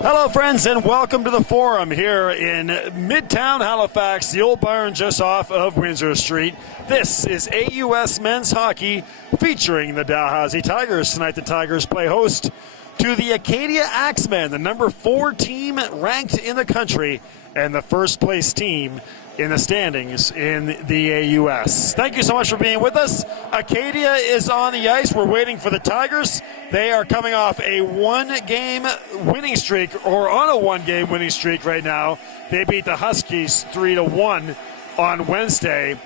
Hello, friends, and welcome to the Forum here in Midtown Halifax, the old barn just off of Windsor Street. This is AUS men's hockey featuring the Dalhousie Tigers. Tonight, the Tigers play host to the Acadia Axemen, the number 4 team ranked in the country and the first place team in the standings in the AUS. Thank you so much for being with us. Acadia is on the ice. We're waiting for the Tigers. They are coming off a one-game winning streak, or on a one-game winning streak right now. They beat the Huskies 3-1 on Wednesday.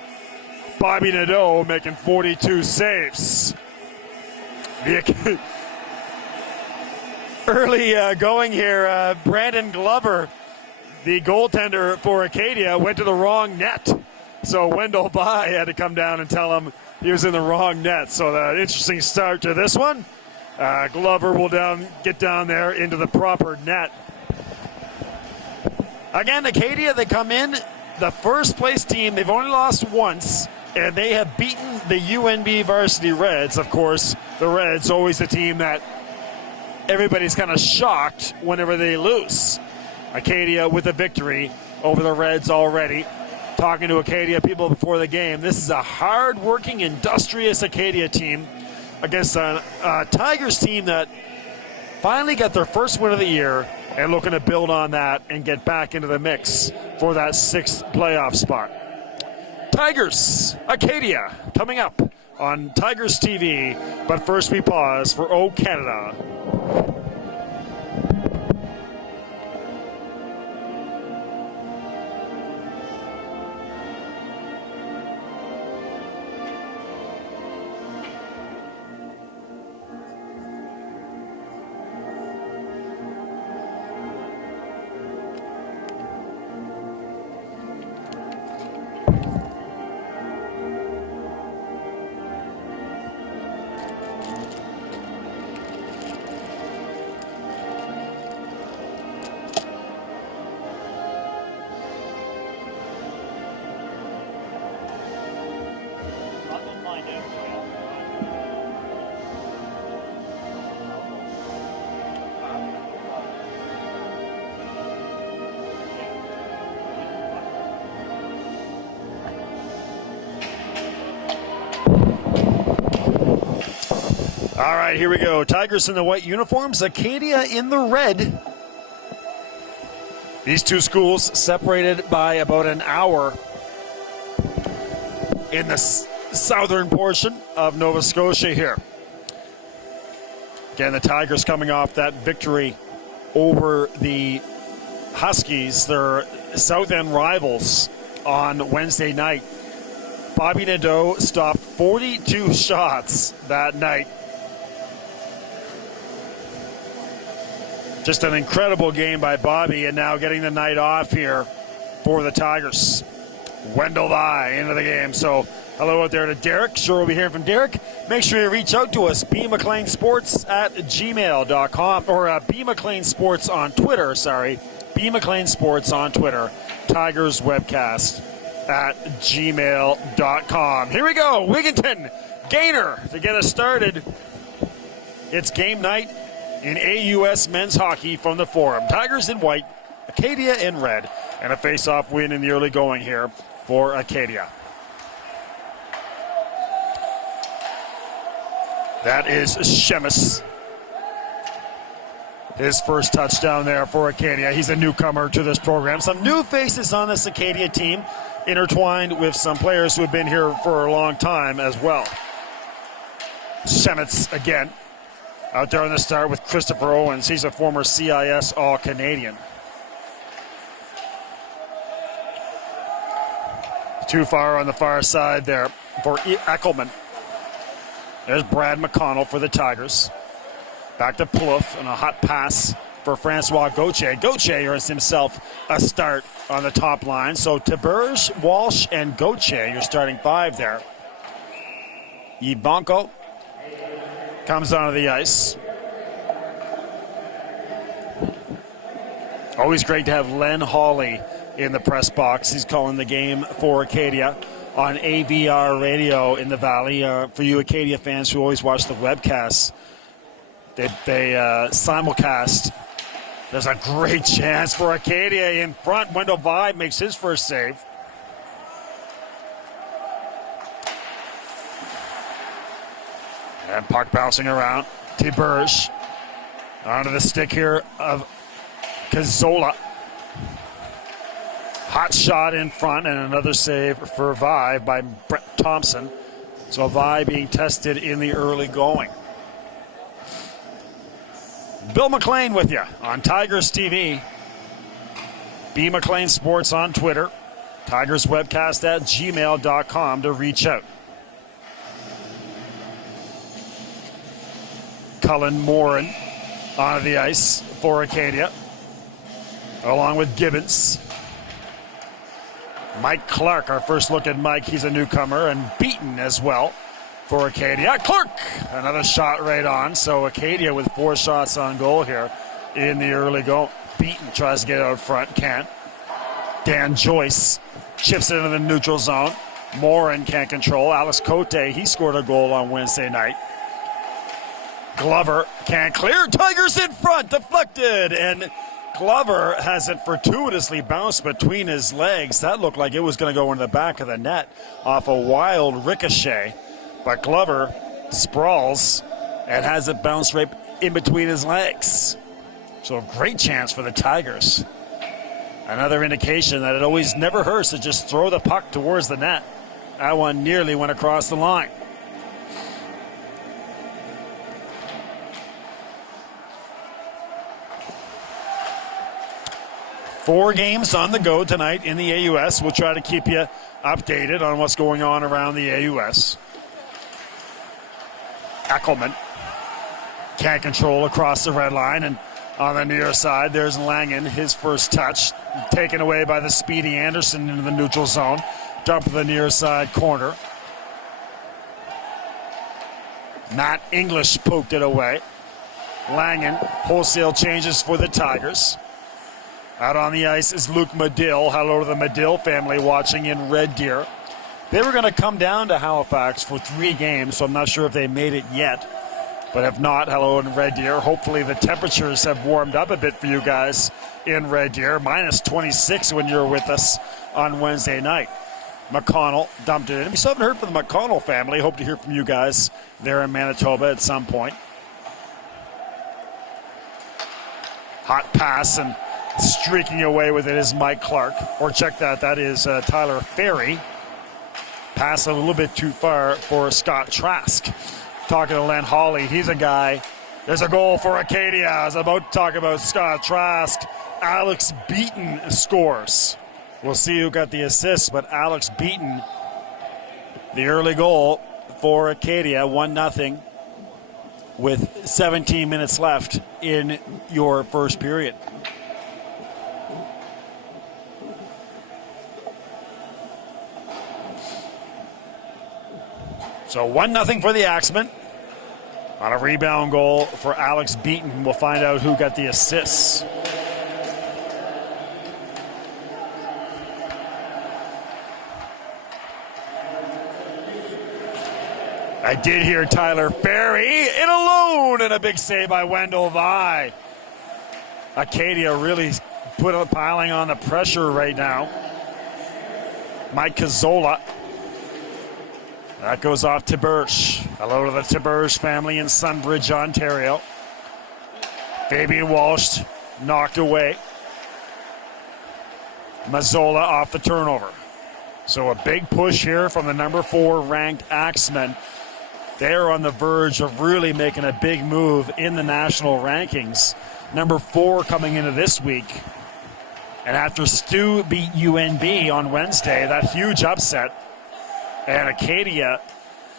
Bobby Nadeau making 42 saves. Early going here, Brandon Glover, the goaltender for Acadia, went to the wrong net. So Wendell Bai had to come down and tell him he was in the wrong net. So an interesting start to this one. Glover will get down there into the proper net. Again, Acadia, they come in, the first place team. They've only lost once, and they have beaten the UNB varsity Reds. Of course, the Reds, always a team that everybody's kind of shocked whenever they lose. Acadia with a victory over the Reds already. Talking to Acadia people before the game, this is a hard-working, industrious Acadia team against a Tigers team that finally got their first win of the year and looking to build on that and get back into the mix for that 6th playoff spot. Tigers, Acadia, coming up on Tigers TV. But first we pause for O Canada. All right, here we go. Tigers in the white uniforms, Acadia in the red. These two schools separated by about an hour in the southern portion of Nova Scotia here. Again, the Tigers coming off that victory over the Huskies, their South End rivals, on Wednesday night. Bobby Nadeau stopped 42 shots that night. Just an incredible game by Bobby, and now getting the night off here for the Tigers. Wendell Bai into the game. So hello out there to Derek. Sure, we'll be hearing from Derek. Make sure you reach out to us, bmcleansports@gmail.com, or bmcleansports on Twitter, bmcleansports on Twitter. Tigers webcast @gmail.com. Here we go. Wigginton, Gaynor to get us started. It's game night in AUS men's hockey from the Forum. Tigers in white, Acadia in red, and a face-off win in the early going here for Acadia. That is Shemus. His first touchdown there for Acadia. He's a newcomer to this program. Some new faces on this Acadia team, intertwined with some players who have been here for a long time as well. Shemus again. Out there on the start with Christopher Owens. He's a former CIS All-Canadian. Too far on the far side there for Axemen. There's Brad McConnell for the Tigers. Back to Plouffe and a hot pass for Francois Gauthier. Gauthier earns himself a start on the top line. So Tiberge, Walsh, and Gauthier, your starting 5 there. Ybanko comes onto the ice. Always great to have Len Hawley in the press box. He's calling the game for Acadia on AVR radio in the Valley. For you Acadia fans who always watch the webcasts, they simulcast There's a great chance for Acadia in front. Wendell Vibe makes his first save. And puck bouncing around. Tiberge onto the stick here of Cazzola. Hot shot in front and another save for Vibe by Brett Thompson. So Vibe being tested in the early going. Bill McLean with you on Tigers TV. B. McLean Sports on Twitter. TigersWebcast@gmail.com to reach out. Cullen Morin onto the ice for Acadia, along with Gibbons. Mike Clark, our first look at Mike, he's a newcomer, and Beaton as well for Acadia. Clark, another shot right on. So Acadia with 4 shots on goal here in the early go. Beaton tries to get out front, can't. Dan Joyce chips it into the neutral zone. Morin can't control. Alex Cote, he scored a goal on Wednesday night. Glover can't clear. Tigers in front, deflected, and Glover has it fortuitously bounced between his legs. That looked like it was going to go into the back of the net off a wild ricochet. But Glover sprawls and has it bounce right in between his legs. So a great chance for the Tigers. Another indication that it always never hurts to just throw the puck towards the net. That one nearly went across the line. Four games on the go tonight in the AUS. We'll try to keep you updated on what's going on around the AUS. Axemen can't control across the red line, and on the near side there's Langen, his first touch taken away by the speedy Anderson into the neutral zone. Dump to the near side corner. Matt English poked it away. Langen, wholesale changes for the Tigers. Out on the ice is Luke Medill. Hello to the Medill family watching in Red Deer. They were going to come down to Halifax for 3 games, so I'm not sure if they made it yet. But if not, hello in Red Deer. Hopefully the temperatures have warmed up a bit for you guys in Red Deer. Minus 26 when you were with us on Wednesday night. McConnell dumped it in. We still haven't heard from the McConnell family. Hope to hear from you guys there in Manitoba at some point. Hot pass, and streaking away with it is Mike Clark. Or check that, that is Tyler Ferry. Pass a little bit too far for Scott Trask. Talking to Len Hawley, he's a guy. There's a goal for Acadia. I was about to talk about Scott Trask. Alex Beaton scores. We'll see who got the assist, but Alex Beaton, the early goal for Acadia, 1-0 with 17 minutes left in your first period. So 1-0 for the Axemen. On a rebound goal for Alex Beaton. We'll find out who got the assists. I did hear Tyler Ferry in alone, and a big save by Wendell Vibe. Acadia really piling on the pressure right now. Mike Cazzola. That goes off Tiberge. Hello to the Tiberge family in Sunbridge, Ontario. Fabian Walsh knocked away. Mazzola off the turnover. So a big push here from the number 4 ranked Axemen. They're on the verge of really making a big move in the national rankings. Number 4 coming into this week. And after Stu beat UNB on Wednesday, that huge upset, and Acadia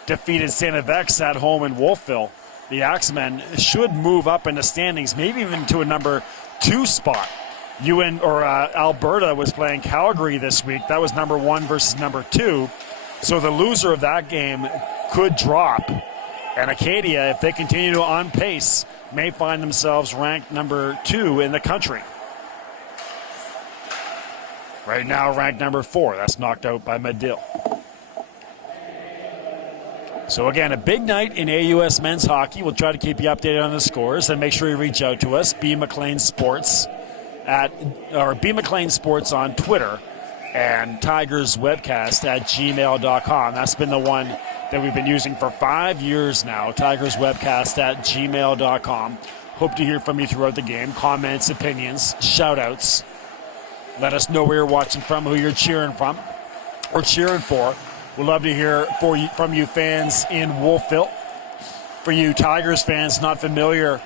defeated St. Avex at home in Wolfville, the Axemen should move up in the standings, maybe even to a number 2 spot. Alberta was playing Calgary this week. That was number 1 versus number 2. So the loser of that game could drop. And Acadia, if they continue on pace, may find themselves ranked number 2 in the country. Right now, ranked number 4. That's knocked out by Medill. So again, a big night in AUS men's hockey. We'll try to keep you updated on the scores, and make sure you reach out to us, B McLean Sports B McLean Sports on Twitter, and Tigers Webcast at gmail.com. That's been the one that we've been using for 5 years now. Tigers Webcast at gmail.com. Hope to hear from you throughout the game. Comments, opinions, shout-outs. Let us know where you're watching from, who you're cheering from or cheering for. We'd love to hear from you fans in Wolfville. For you Tigers fans not familiar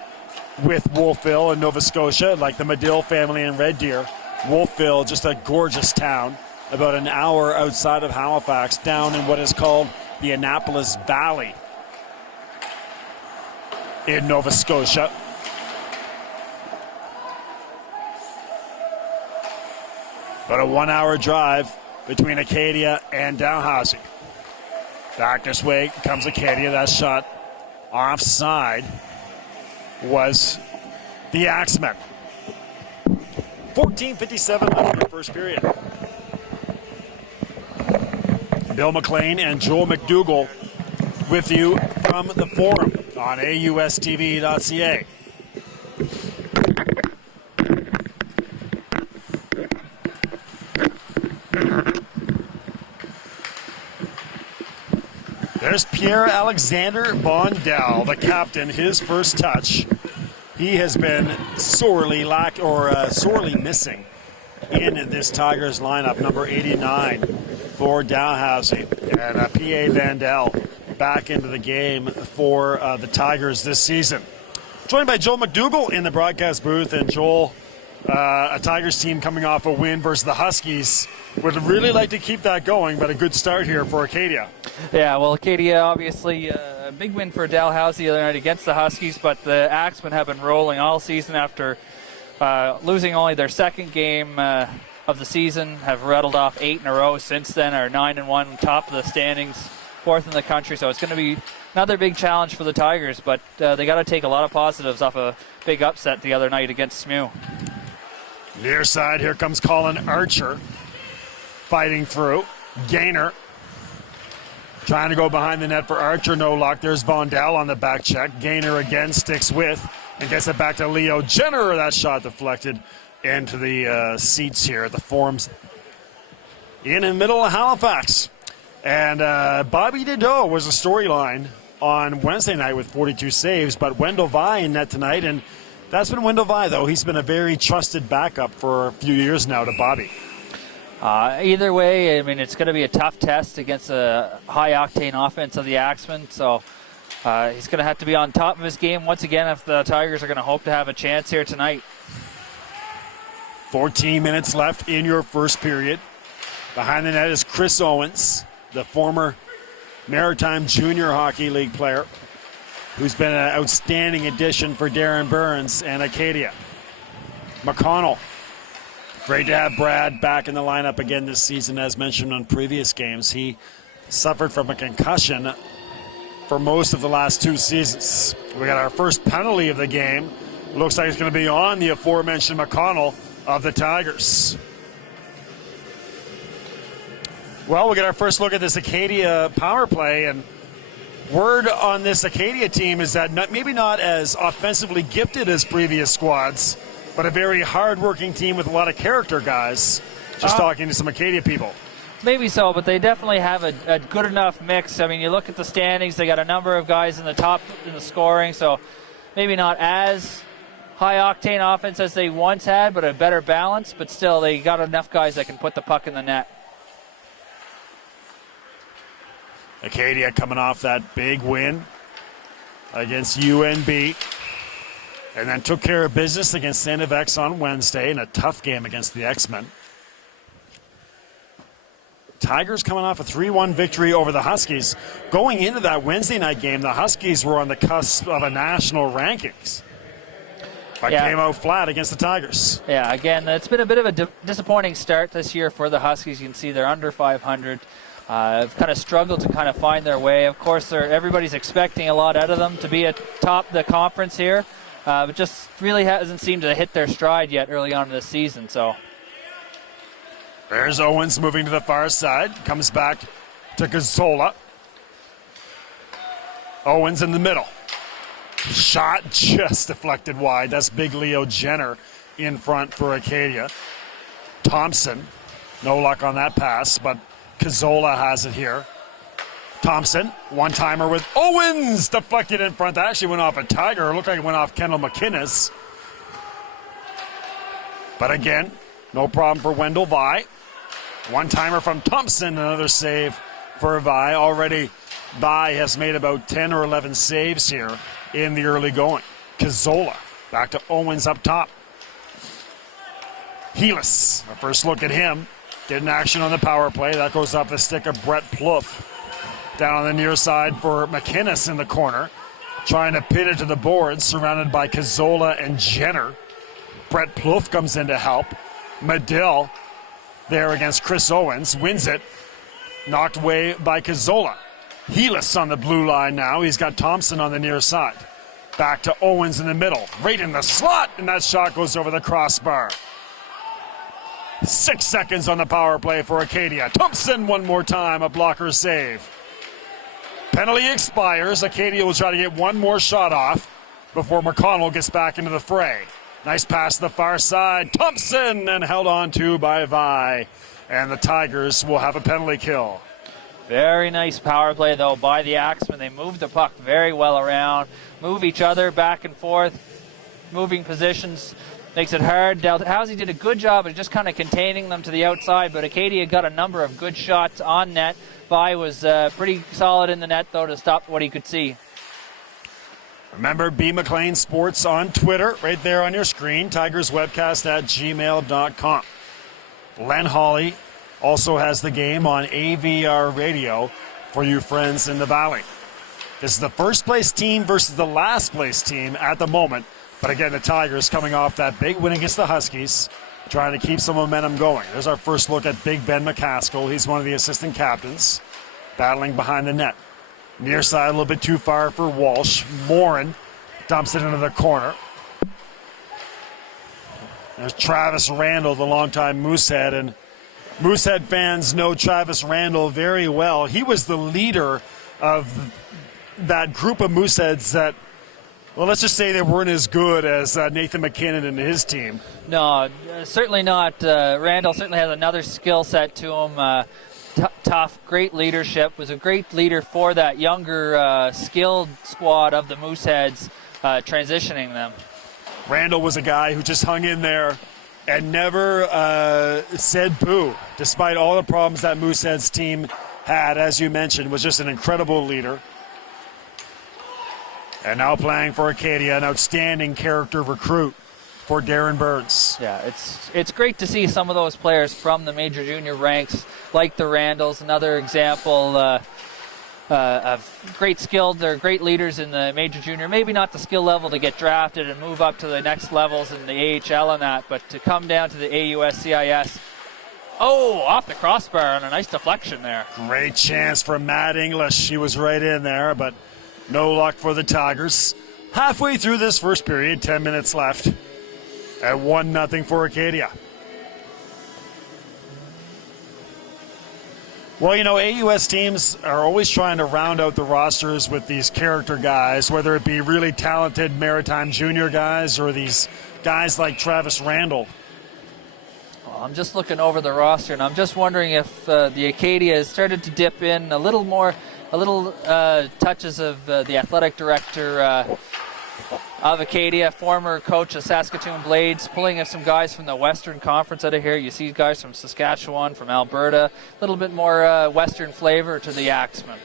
with Wolfville in Nova Scotia, like the Medill family in Red Deer, Wolfville, just a gorgeous town, about an hour outside of Halifax, down in what is called the Annapolis Valley in Nova Scotia. About a 1 hour drive between Acadia and Dalhousie. Back this way comes Acadia. That shot offside was the Axemen. 14:57 left in the first period. Bill McLean and Joel McDougall with you from the forum on AUSTV.ca. There's Pierre-Alexander Bondell, the captain, his first touch. He has been sorely missing in this Tigers lineup, number 89 for Dalhousie. And P.A. Vandell back into the game for the Tigers this season. Joined by Joel McDougall in the broadcast booth. And Joel, a Tigers team coming off a win versus the Huskies, would really like to keep that going, but a good start here for Acadia. Yeah, well, Acadia, obviously, a big win for Dalhousie the other night against the Huskies, but the Axemen have been rolling all season after losing only their second game of the season, have rattled off 8 in a row since then, are 9-1, top of the standings, 4th in the country, so it's going to be another big challenge for the Tigers, but they got to take a lot of positives off a big upset the other night against SMU. Near side, here comes Colin Archer, fighting through. Gaynor trying to go behind the net for Archer, no luck. There's Vondell on the back check. Gaynor again sticks with and gets it back to Leo Jenner. That shot deflected into the seats here at the forums in the middle of Halifax. And Bobby Dedeaux was a storyline on Wednesday night with 42 saves, but Wendell Vi in net tonight, and that's been Wendell Vi, though. He's been a very trusted backup for a few years now to Bobby. Either way, I mean, it's going to be a tough test against a high-octane offense of the Axemen, so he's going to have to be on top of his game once again if the Tigers are going to hope to have a chance here tonight. 14 minutes left in your first period. Behind the net is Chris Owens, the former Maritime Junior Hockey League player, who's been an outstanding addition for Darren Burns and Acadia. McConnell. Great to have Brad back in the lineup again this season, as mentioned on previous games. He suffered from a concussion for most of the last 2 seasons. We got our first penalty of the game. Looks like it's going to be on the aforementioned McConnell of the Tigers. Well, we'll get our first look at this Acadia power play, and word on this Acadia team is that maybe not as offensively gifted as previous squads, but a very hard-working team with a lot of character guys. Just talking to some Acadia people. Maybe so, but they definitely have a good enough mix. I mean, you look at the standings, they got a number of guys in the top in the scoring, so maybe not as high-octane offense as they once had, but a better balance, but still they got enough guys that can put the puck in the net. Acadia coming off that big win against UNB. And then took care of business against Santa Vex on Wednesday in a tough game against the X-Men. Tigers coming off a 3-1 victory over the Huskies. Going into that Wednesday night game, the Huskies were on the cusp of a national rankings. But came out flat against the Tigers. Yeah, again, it's been a bit of a disappointing start this year for the Huskies. You can see they're under 500. Have kind of struggled to kind of find their way. Of course, everybody's expecting a lot out of them to be atop the conference here. But just really hasn't seemed to hit their stride yet early on in the season. So there's Owens moving to the far side. Comes back to Gazzola. Owens in the middle. Shot just deflected wide. That's big Leo Jenner in front for Acadia. Thompson, no luck on that pass, but Cazzola has it here. Thompson, one-timer with Owens, deflected in front. That actually went off a Tiger. It looked like it went off Kendall McInnes. But again, no problem for Wendell Vi. One-timer from Thompson, another save for Vi. Already, Vi has made about 10 or 11 saves here in the early going. Cazzola, back to Owens up top. Helis, our first look at him. Getting action on the power play. That goes off the stick of Brett Plouffe. Down on the near side for McInnes in the corner. Trying to pin it to the boards, surrounded by Cazzola and Jenner. Brett Plouffe comes in to help. Medill there against Chris Owens. Wins it. Knocked away by Cazzola. Helis on the blue line now. He's got Thompson on the near side. Back to Owens in the middle. Right in the slot. And that shot goes over the crossbar. 6 seconds on the power play for Acadia. Thompson one more time. A blocker save. Penalty expires. Acadia will try to get one more shot off before McConnell gets back into the fray. Nice pass to the far side. Thompson, and held on to by Vi. And the Tigers will have a penalty kill. Very nice power play, though, by the Axemen. They move the puck very well around, move each other back and forth, moving positions. Makes it hard. Dalhousie did a good job of just kind of containing them to the outside, but Acadia got a number of good shots on net. Vi was pretty solid in the net, though, to stop what he could see. Remember, B. McLean Sports on Twitter, right there on your screen. TigersWebcast@gmail.com. Len Hawley also has the game on AVR radio for you friends in the Valley. This is the first place team versus the last place team at the moment. But again, the Tigers coming off that big win against the Huskies, trying to keep some momentum going. There's our first look at Big Ben McCaskill. He's one of the assistant captains, battling behind the net. Near side a little bit too far for Walsh. Morin dumps it into the corner. There's Travis Randall, the longtime Moosehead, and Moosehead fans know Travis Randall very well. He was the leader of that group of Mooseheads that, well, let's just say they weren't as good as Nathan McKinnon and his team. No, certainly not. Randall certainly has another skill set to him. Tough, great leadership. Was a great leader for that younger, skilled squad of the Mooseheads, transitioning them. Randall was a guy who just hung in there and never said boo, despite all the problems that Mooseheads team had, as you mentioned, was just an incredible leader. And now playing for Acadia, an outstanding character recruit for Darren Burns. Yeah, it's great to see some of those players from the major junior ranks, like the Randalls, another example of great skilled, they're great leaders in the major junior. Maybe not the skill level to get drafted and move up to the next levels in the AHL and that, but to come down to the AUS CIS. Oh, off the crossbar on a nice deflection there. Great chance for Matt English. He was right in there, but no luck for the Tigers. Halfway through this first period, 10 minutes left, at 1-0 for Acadia. Well, you know, AUS teams are always trying to round out the rosters with these character guys, whether it be really talented Maritime Junior guys or these guys like Travis Randall. Well, I'm just looking over the roster, and I'm just wondering if the Acadia has started to dip in a little touches of the athletic director of Acadia, former coach of Saskatoon Blades, pulling in some guys from the Western Conference out of here. You see guys from Saskatchewan, from Alberta, a little bit more Western flavor to the Axemen.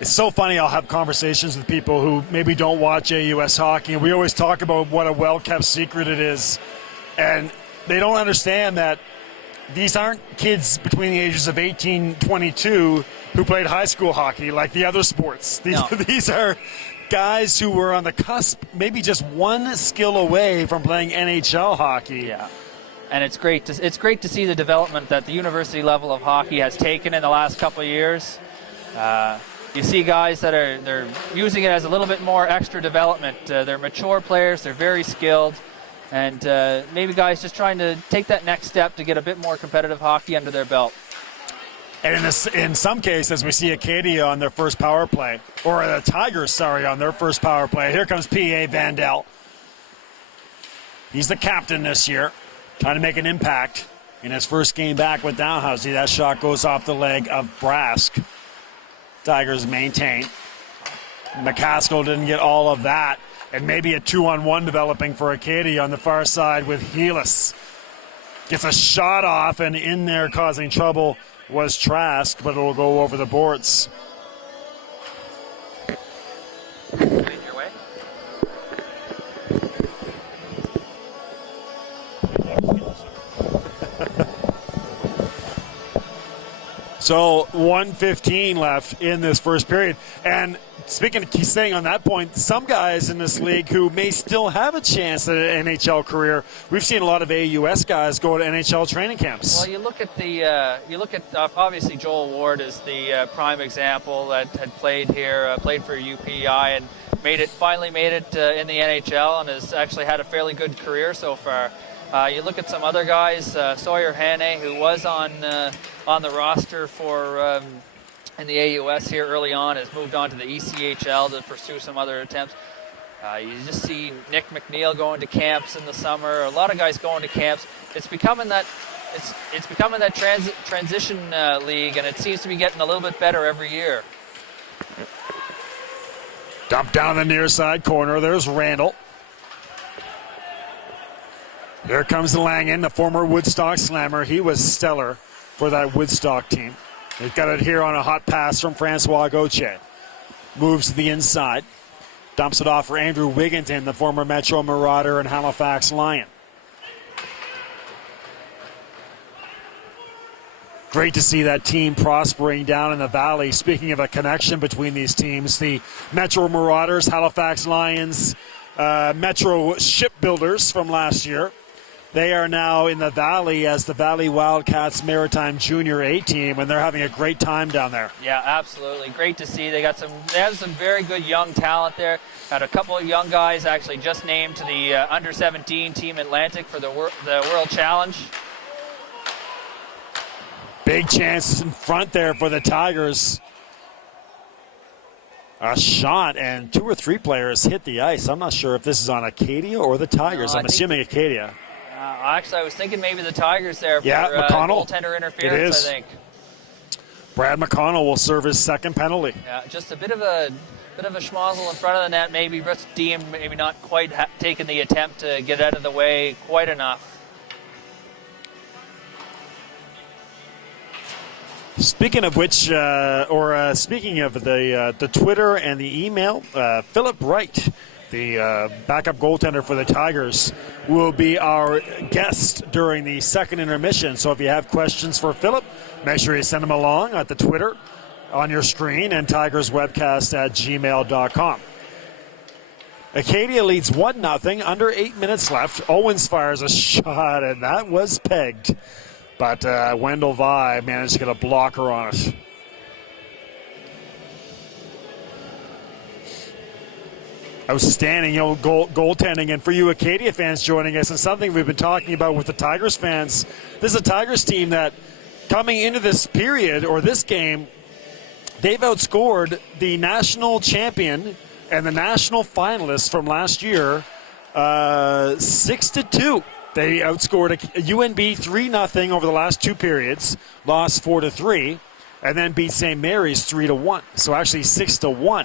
It's so funny, I'll have conversations with people who maybe don't watch AUS hockey, and we always talk about what a well-kept secret it is, and they don't understand that these aren't kids between the ages of 18 and 22 who played high school hockey like the other sports. These are guys who were on the cusp, maybe just one skill away from playing NHL hockey. Yeah, and it's great to see the development that the university level of hockey has taken in the last couple of years. You see guys that they're using it as a little bit more extra development. They're mature players. They're very skilled. And maybe guys just trying to take that next step to get a bit more competitive hockey under their belt. And in some cases, we see Acadia on their first power play, or the Tigers, on their first power play. Here comes P.A. Vandal. He's the captain this year, trying to make an impact in his first game back with Dalhousie. That shot goes off the leg of Brask. Tigers maintain. McCaskill didn't get all of that, and maybe a 2-on-1 developing for Acadia on the far side with Helis. Gets a shot off, and in there causing trouble was Trask, but it'll go over the boards. Your way. So 1:15 left in this first period. And speaking of staying on that point, some guys in this league who may still have a chance at an NHL career, we've seen a lot of AUS guys go to NHL training camps. Well, you look at obviously Joel Ward is the prime example that had played here, played for UPI and finally made it in the NHL and has actually had a fairly good career so far. You look at some other guys, Sawyer Hannay, who was on the roster for in the AUS here early on, has moved on to the ECHL to pursue some other attempts. You just see Nick McNeil going to camps in the summer. A lot of guys going to camps. It's becoming that transition league, and it seems to be getting a little bit better every year. Dump down the near side corner. There's Randall. Here comes Langen, the former Woodstock Slammer. He was stellar for that Woodstock team. They've got it here on a hot pass from Francois Gauthier. Moves to the inside. Dumps it off for Andrew Wigginton, the former Metro Marauder and Halifax Lion. Great to see that team prospering down in the valley. Speaking of a connection between these teams, the Metro Marauders, Halifax Lions, Metro Shipbuilders from last year. They are now in the Valley as the Valley Wildcats Maritime Junior A team, and they're having a great time down there. Yeah, absolutely. Great to see. They have some very good young talent there. Got a couple of young guys actually just named to the under-17 Team Atlantic for the World Challenge. Big chance in front there for the Tigers. A shot, and 2 or 3 players hit the ice. I'm not sure if this is on Acadia or the Tigers. I'm assuming Acadia. Actually, I was thinking maybe the Tigers there for McConnell. goaltender interference, I think. Brad McConnell will serve his second penalty. Yeah, just a bit of a schmozzle in front of the net. Maybe Rich Deem maybe not quite taking the attempt to get out of the way quite enough. Speaking of which, speaking of the Twitter and the email, Philip Wright, the backup goaltender for the Tigers, will be our guest during the second intermission. So if you have questions for Philip, make sure you send them along at the Twitter on your screen and tigerswebcast@gmail.com. Acadia leads 1-0, under 8 minutes left. Owens fires a shot, and that was pegged. But Wendell Vi managed to get a blocker on it. Outstanding, goaltending. And for you Acadia fans joining us, and something we've been talking about with the Tigers fans, this is a Tigers team that coming into this period or this game, they've outscored the national champion and the national finalists from last year 6-2. They outscored UNB 3-0 over the last 2 periods, lost 4-3, and then beat St. Mary's 3-1. So actually 6-1.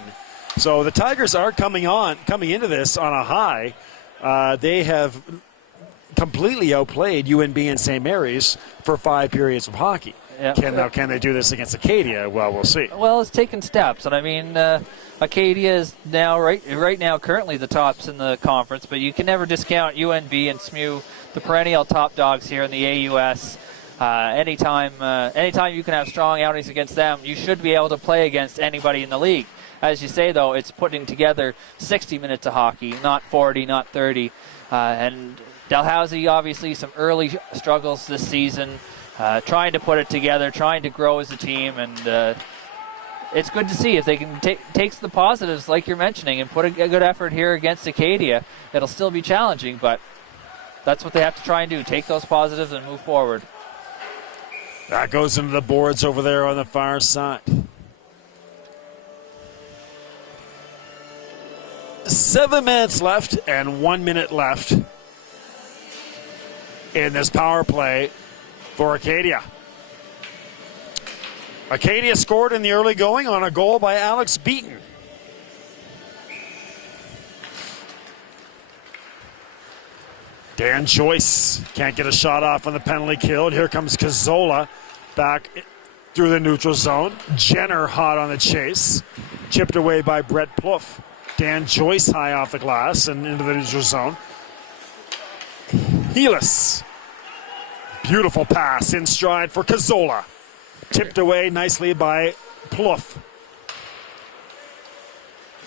So the Tigers are coming into this on a high. They have completely outplayed UNB and St. Mary's for 5 periods of hockey. Yeah. Can they do this against Acadia? Well, we'll see. Well, it's taken steps, and I mean, Acadia is now right now currently the tops in the conference, but you can never discount UNB and SMU, the perennial top dogs here in the AUS. Anytime you can have strong outings against them, you should be able to play against anybody in the league. As you say, though, it's putting together 60 minutes of hockey, not 40, not 30. And Dalhousie, obviously, some early struggles this season, trying to put it together, trying to grow as a team. And it's good to see if they can take the positives, like you're mentioning, and put a good effort here against Acadia. It'll still be challenging, but that's what they have to try and do, take those positives and move forward. That goes into the boards over there on the far side. 7 minutes left and 1 minute left in this power play for Acadia. Acadia scored in the early going on a goal by Alex Beaton. Dan Joyce can't get a shot off on the penalty kill. Here comes Cazzola back through the neutral zone. Jenner hot on the chase. Chipped away by Brett Plouffe. Dan Joyce high off the glass and into the neutral zone. Helis. Beautiful pass in stride for Cazzola. Tipped away nicely by Plouffe.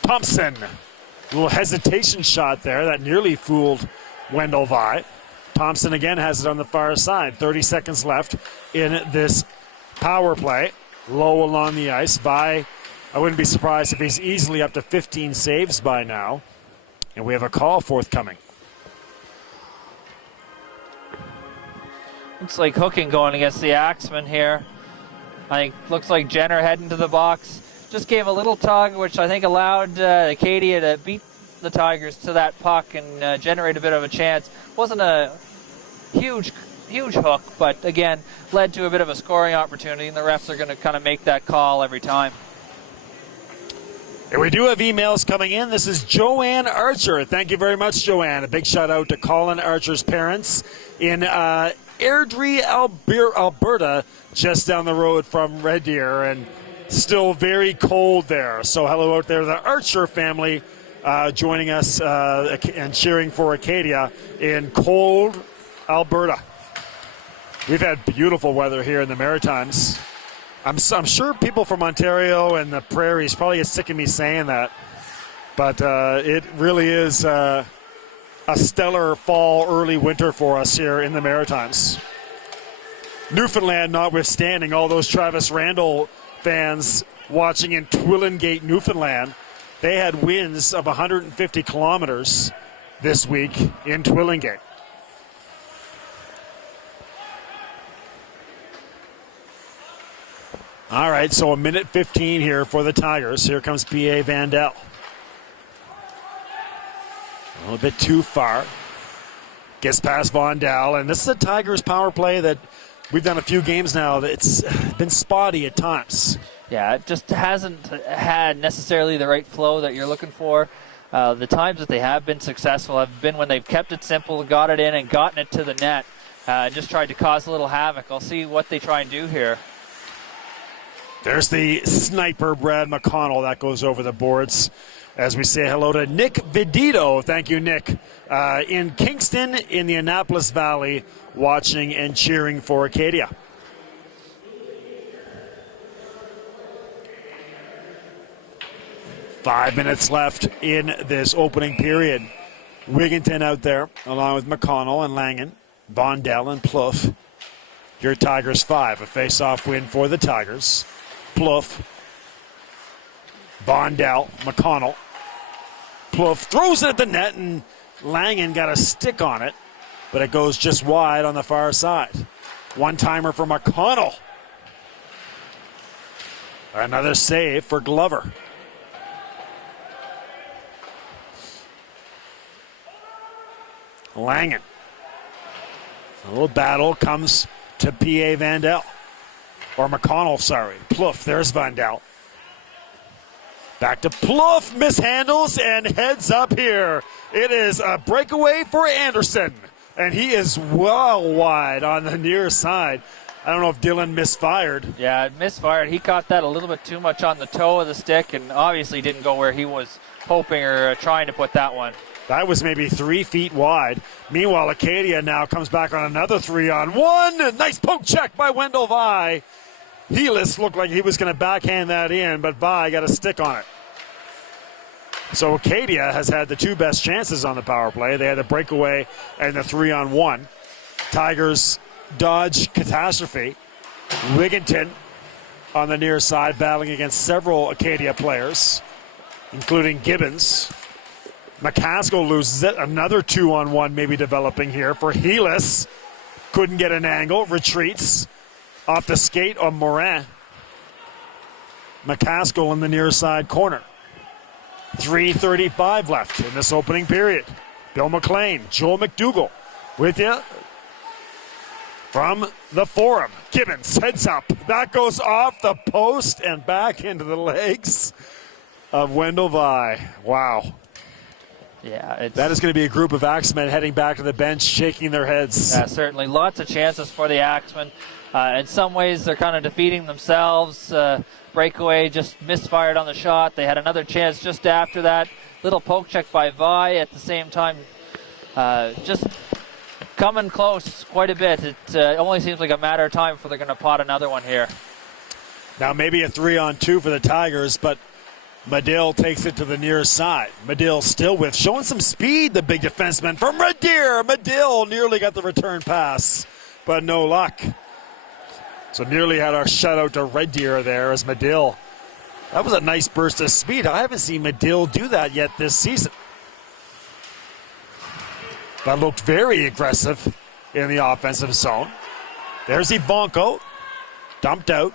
Thompson. A little hesitation shot there that nearly fooled Wendell Vi. Thompson again has it on the far side. 30 seconds left in this power play. Low along the ice. Vi, I wouldn't be surprised if he's easily up to 15 saves by now. And we have a call forthcoming. Looks like hooking going against the Axemen here. I think looks like Jenner heading to the box. Just gave a little tug, which I think allowed Acadia to beat the Tigers to that puck and generate a bit of a chance. Wasn't a huge hook, but again, led to a bit of a scoring opportunity, and the refs are going to kind of make that call every time. And we do have emails coming in. This is Joanne Archer. Thank you very much, Joanne. A big shout out to Colin Archer's parents in Airdrie, Alberta, just down the road from Red Deer, and still very cold there. So hello out there, the Archer family. Joining us and cheering for Acadia in cold Alberta. We've had beautiful weather here in the Maritimes. I'm sure people from Ontario and the prairies probably get sick of me saying that, but it really is a stellar fall, early winter for us here in the Maritimes. Newfoundland notwithstanding, all those Travis Randall fans watching in Twillingate, Newfoundland, they had winds of 150 kilometers this week in Twillingate. All right, so a minute 15 here for the Tigers. Here comes P.A. Vandell. A little bit too far. Gets past Vandell, and this is a Tigers power play that we've done a few games now. It's been spotty at times. Yeah, it just hasn't had necessarily the right flow that you're looking for. The times that they have been successful have been when they've kept it simple, got it in, and gotten it to the net. Just tried to cause a little havoc. I'll see what they try and do here. There's the sniper, Brad McConnell. That goes over the boards as we say hello to Nick Vidito. Thank you, Nick. In Kingston, in the Annapolis Valley, watching and cheering for Acadia. Five minutes left in this opening period. Wigginton out there, along with McConnell and Langen, Vandell and Plouffe. Your Tigers 5, a face-off win for the Tigers. Plouffe, Vandell, McConnell. Plouffe throws it at the net, and Langen got a stick on it, but it goes just wide on the far side. One-timer for McConnell. Another save for Glover. Langen. A little battle comes to P.A. Vandell. Or McConnell, sorry. Plouffe, there's Vandell. Back to Plouffe, mishandles and heads up here. It is a breakaway for Anderson. And he is well wide on the near side. I don't know if Dylan misfired. Yeah, misfired. He caught that a little bit too much on the toe of the stick and obviously didn't go where he was hoping or trying to put that one. That was maybe 3 feet wide. Meanwhile, Acadia now comes back on another 3-on-1. Nice poke check by Wendell Vi. Helis looked like he was going to backhand that in, but Vi got a stick on it. So Acadia has had the two best chances on the power play. They had the breakaway and the 3-on-1. Tigers dodge catastrophe. Wigginton on the near side battling against several Acadia players, including Gibbons. McCaskill loses it. Another 2-on-1 maybe developing here for Helis. Couldn't get an angle. Retreats. Off the skate of Morin. McCaskill in the near side corner. 3:35 left in this opening period. Bill McLean, Joel McDougall with you from the Forum. Gibbons heads up. That goes off the post and back into the legs of Wendell Vi. Wow. Yeah, that is going to be a group of Axemen heading back to the bench, shaking their heads. Yeah, certainly. Lots of chances for the Axemen. In some ways, they're kind of defeating themselves. Breakaway just misfired on the shot. They had another chance just after that. Little poke check by Vi at the same time. Just coming close quite a bit. It only seems like a matter of time before they're going to pot another one here. Now maybe a 3-on-2 for the Tigers, but Medill takes it to the near side. Medill still with, showing some speed, the big defenseman from Red Deer. Medill nearly got the return pass, but no luck. So nearly had our shutout to Red Deer there as Medill. That was a nice burst of speed. I haven't seen Medill do that yet this season. That looked very aggressive in the offensive zone. There's Ivanko, dumped out.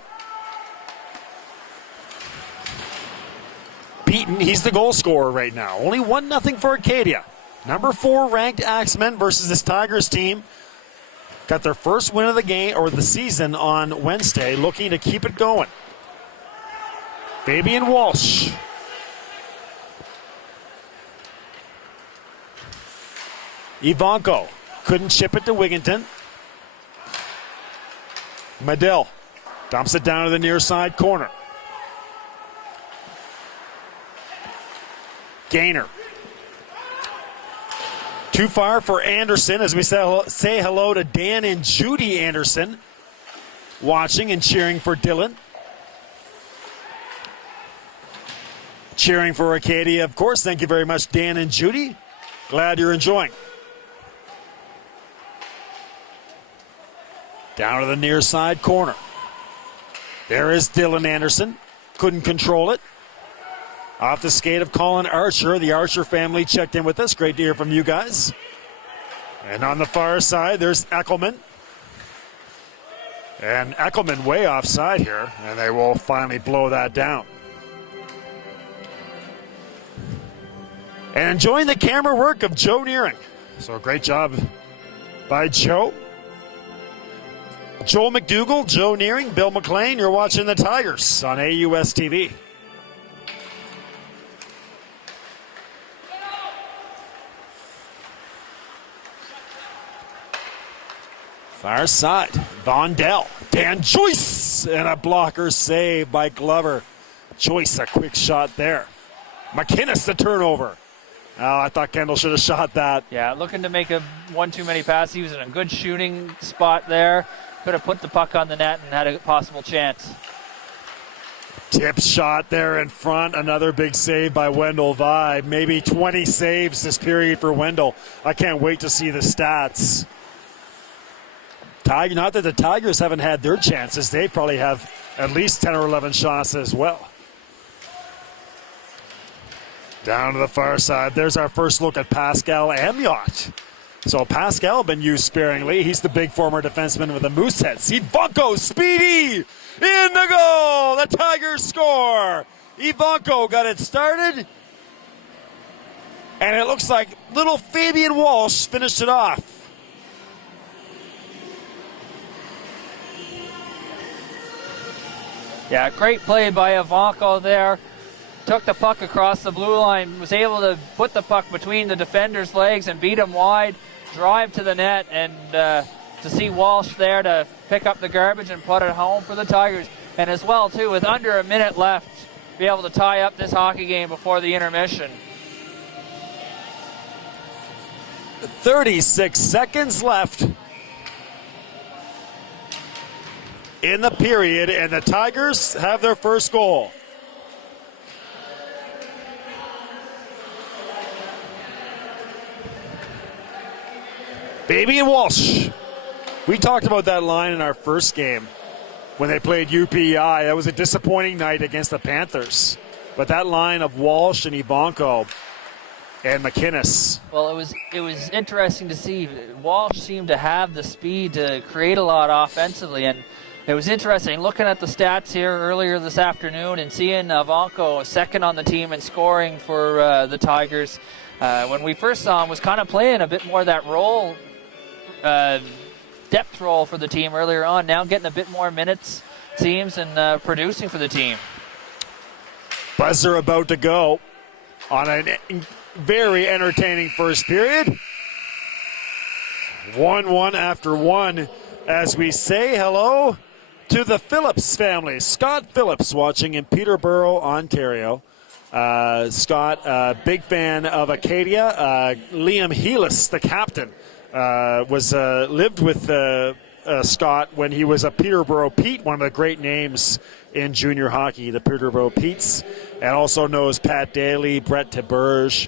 Beaten, he's the goal scorer right now. Only 1-0 for Acadia. Number 4 ranked Axemen versus this Tigers team. Got their first win of the game or the season on Wednesday, looking to keep it going. Fabian Walsh. Ivanko couldn't chip it to Wigginton. Medill dumps it down to the near side corner. Gainer. Too far for Anderson as we say hello to Dan and Judy Anderson, watching and cheering for Dylan. Cheering for Acadia, of course. Thank you very much, Dan and Judy. Glad you're enjoying. Down to the near side corner. There is Dylan Anderson. Couldn't control it. Off the skate of Colin Archer. The Archer family checked in with us. Great to hear from you guys. And on the far side, there's Eckelman. And Eckelman way offside here, and they will finally blow that down. And enjoying the camera work of Joe Nearing. So great job by Joe. Joel McDougall, Joe Nearing, Bill McLean. You're watching the Tigers on AUS TV. Far side, Vondell, Dan Joyce, and a blocker save by Glover. Joyce, a quick shot there. McInnes, the turnover. Oh, I thought Kendall should have shot that. Yeah, looking to make a one too many pass. He was in a good shooting spot there. Could have put the puck on the net and had a possible chance. Tip shot there in front. Another big save by Wendell Vi. Maybe 20 saves this period for Wendell. I can't wait to see the stats. Not that the Tigers haven't had their chances. They probably have at least 10 or 11 shots as well. Down to the far side. There's our first look at Pascal Amyot. So Pascal been used sparingly. He's the big former defenseman with the Mooseheads. Ivanko, speedy! In the goal! The Tigers score! Ivanko got it started. And it looks like little Fabian Walsh finished it off. Yeah, great play by Ivanko there. Took the puck across the blue line, was able to put the puck between the defender's legs and beat him wide, drive to the net, and to see Walsh there to pick up the garbage and put it home for the Tigers. And as well, too, with under a minute left, be able to tie up this hockey game before the intermission. 36 seconds left in the period, and the Tigers have their first goal. Fabian Walsh. We talked about that line in our first game when they played UPI. That was a disappointing night against the Panthers. But that line of Walsh and Ivanko and McInnes. Well, it was interesting to see. Walsh seemed to have the speed to create a lot offensively, and It was interesting looking at the stats here earlier this afternoon and seeing Vonko second on the team in scoring for the Tigers. When we first saw him, was kind of playing a bit more of that role, depth role for the team earlier on. Now getting a bit more minutes, seems, and producing for the team. Buzzer about to go on a very entertaining first period. 1-1 after one, as we say hello to the Phillips family. Scott Phillips watching in Peterborough, Ontario. Scott, big fan of Acadia. Liam Heelis, the captain, lived with Scott when he was a Peterborough Pete, one of the great names in junior hockey, the Peterborough Petes, and also knows Pat Daly, Brett Tiberge.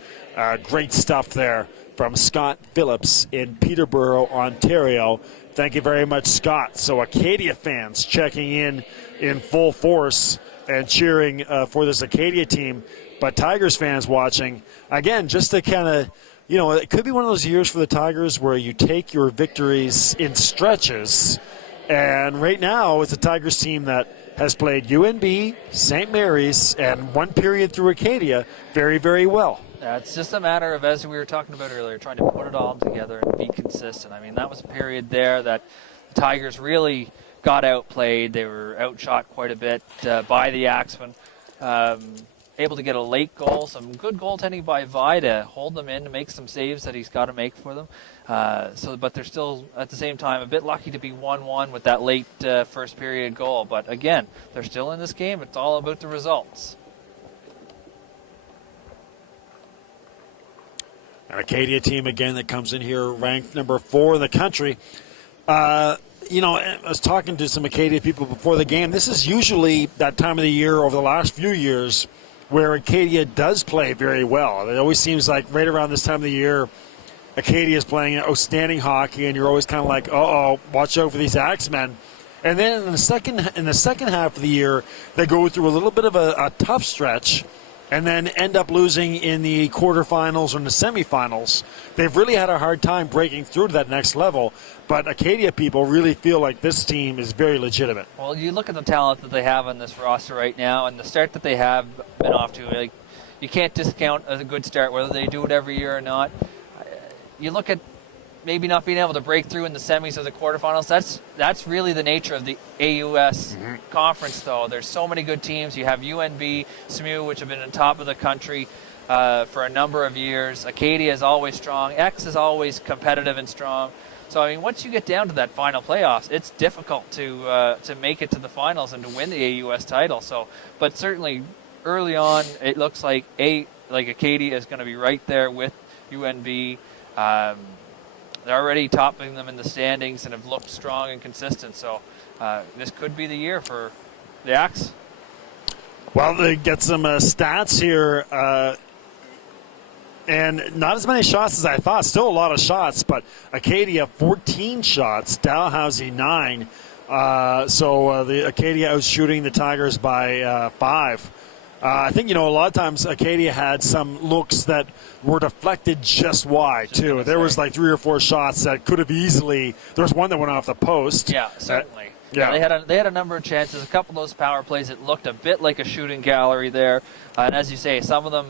Great stuff there from Scott Phillips in Peterborough, Ontario. Thank you very much, Scott. So Acadia fans checking in full force and cheering for this Acadia team. But Tigers fans watching, again, just to kind of, it could be one of those years for the Tigers where you take your victories in stretches. And right now, it's a Tigers team that has played UNB, St. Mary's, and one period through Acadia very, very well. It's just a matter of, as we were talking about earlier, trying to put it all together and be consistent. I mean, that was a period there that the Tigers really got outplayed. They were outshot quite a bit by the Axemen. Able to get a late goal, some good goaltending by Vi to hold them in, to make some saves that he's got to make for them. But they're still, at the same time, a bit lucky to be 1-1 with that late first period goal. But again, they're still in this game. It's all about the results. An Acadia team, again, that comes in here ranked number 4 in the country. I was talking to some Acadia people before the game. This is usually that time of the year over the last few years where Acadia does play very well. It always seems like right around this time of the year, Acadia is playing outstanding hockey, and you're always kind of like, uh-oh, watch out for these Axemen. And then in the second half of the year, they go through a little bit of a tough stretch, and then end up losing in the quarterfinals or in the semifinals. They've really had a hard time breaking through to that next level, but Acadia people really feel like this team is very legitimate. Well, you look at the talent that they have on this roster right now, and the start that they have been off to. Like, you can't discount a good start, whether they do it every year or not. You look at maybe not being able to break through in the semis or the quarterfinals. That's really the nature of the AUS conference, though. There's so many good teams. You have UNB, SMU, which have been on top of the country for a number of years. Acadia is always strong. X is always competitive and strong. So, I mean, once you get down to that final playoffs, it's difficult to make it to the finals and to win the AUS title. So, but certainly early on, it looks like Acadia is going to be right there with UNB. They're already topping them in the standings and have looked strong and consistent. So this could be the year for the Axe. Well, they get some stats here. And not as many shots as I thought. Still a lot of shots, but Acadia 14 shots, Dalhousie 9. So the Acadia outshooting the Tigers by 5. I think, a lot of times Acadia had some looks that were deflected just wide, too. There was like 3 or 4 shots that could have easily – there was one that went off the post. Yeah, certainly. They had a number of chances. A couple of those power plays, it looked a bit like a shooting gallery there. And as you say, some of them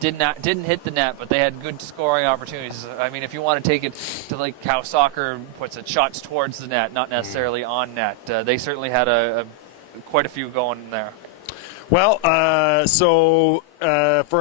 didn't hit the net, but they had good scoring opportunities. I mean, if you want to take it to like how soccer puts it, shots towards the net, not necessarily on net. They certainly had quite a few going there. Well, for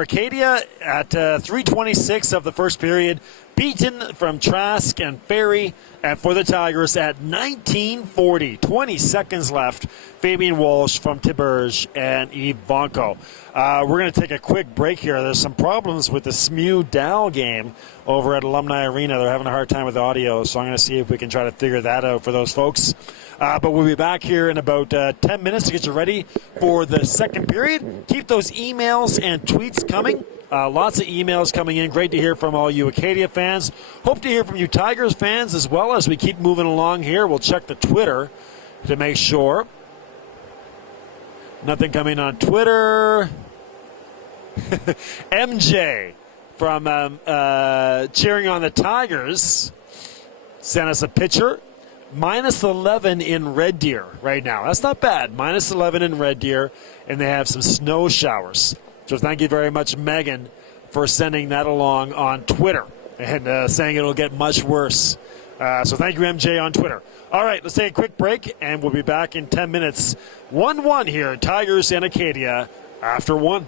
Acadia at 3:26 of the first period, beaten from Trask and Ferry, and for the Tigers at 19:40, 20 seconds left, Fabian Walsh from Tiberge and Yves Vonko. We're going to take a quick break here. There's some problems with the SMU Dow game over at Alumni Arena. They're having a hard time with the audio, so I'm going to see if we can try to figure that out for those folks. But we'll be back here in about 10 minutes to get you ready for the second period. Keep those emails and tweets coming. Lots of emails coming in. Great to hear from all you Acadia fans. Hope to hear from you Tigers fans as well as we keep moving along here. We'll check the Twitter to make sure. Nothing coming on Twitter. MJ from cheering on the Tigers sent us a picture. minus 11 in Red Deer right now. That's not bad. Minus 11 in Red Deer, and they have some snow showers. So thank you very much, Megan, for sending that along on Twitter and saying it'll get much worse. So thank you, MJ, on Twitter. All right, let's take a quick break, and we'll be back in 10 minutes. 1-1 here, Tigers and Acadia after 1.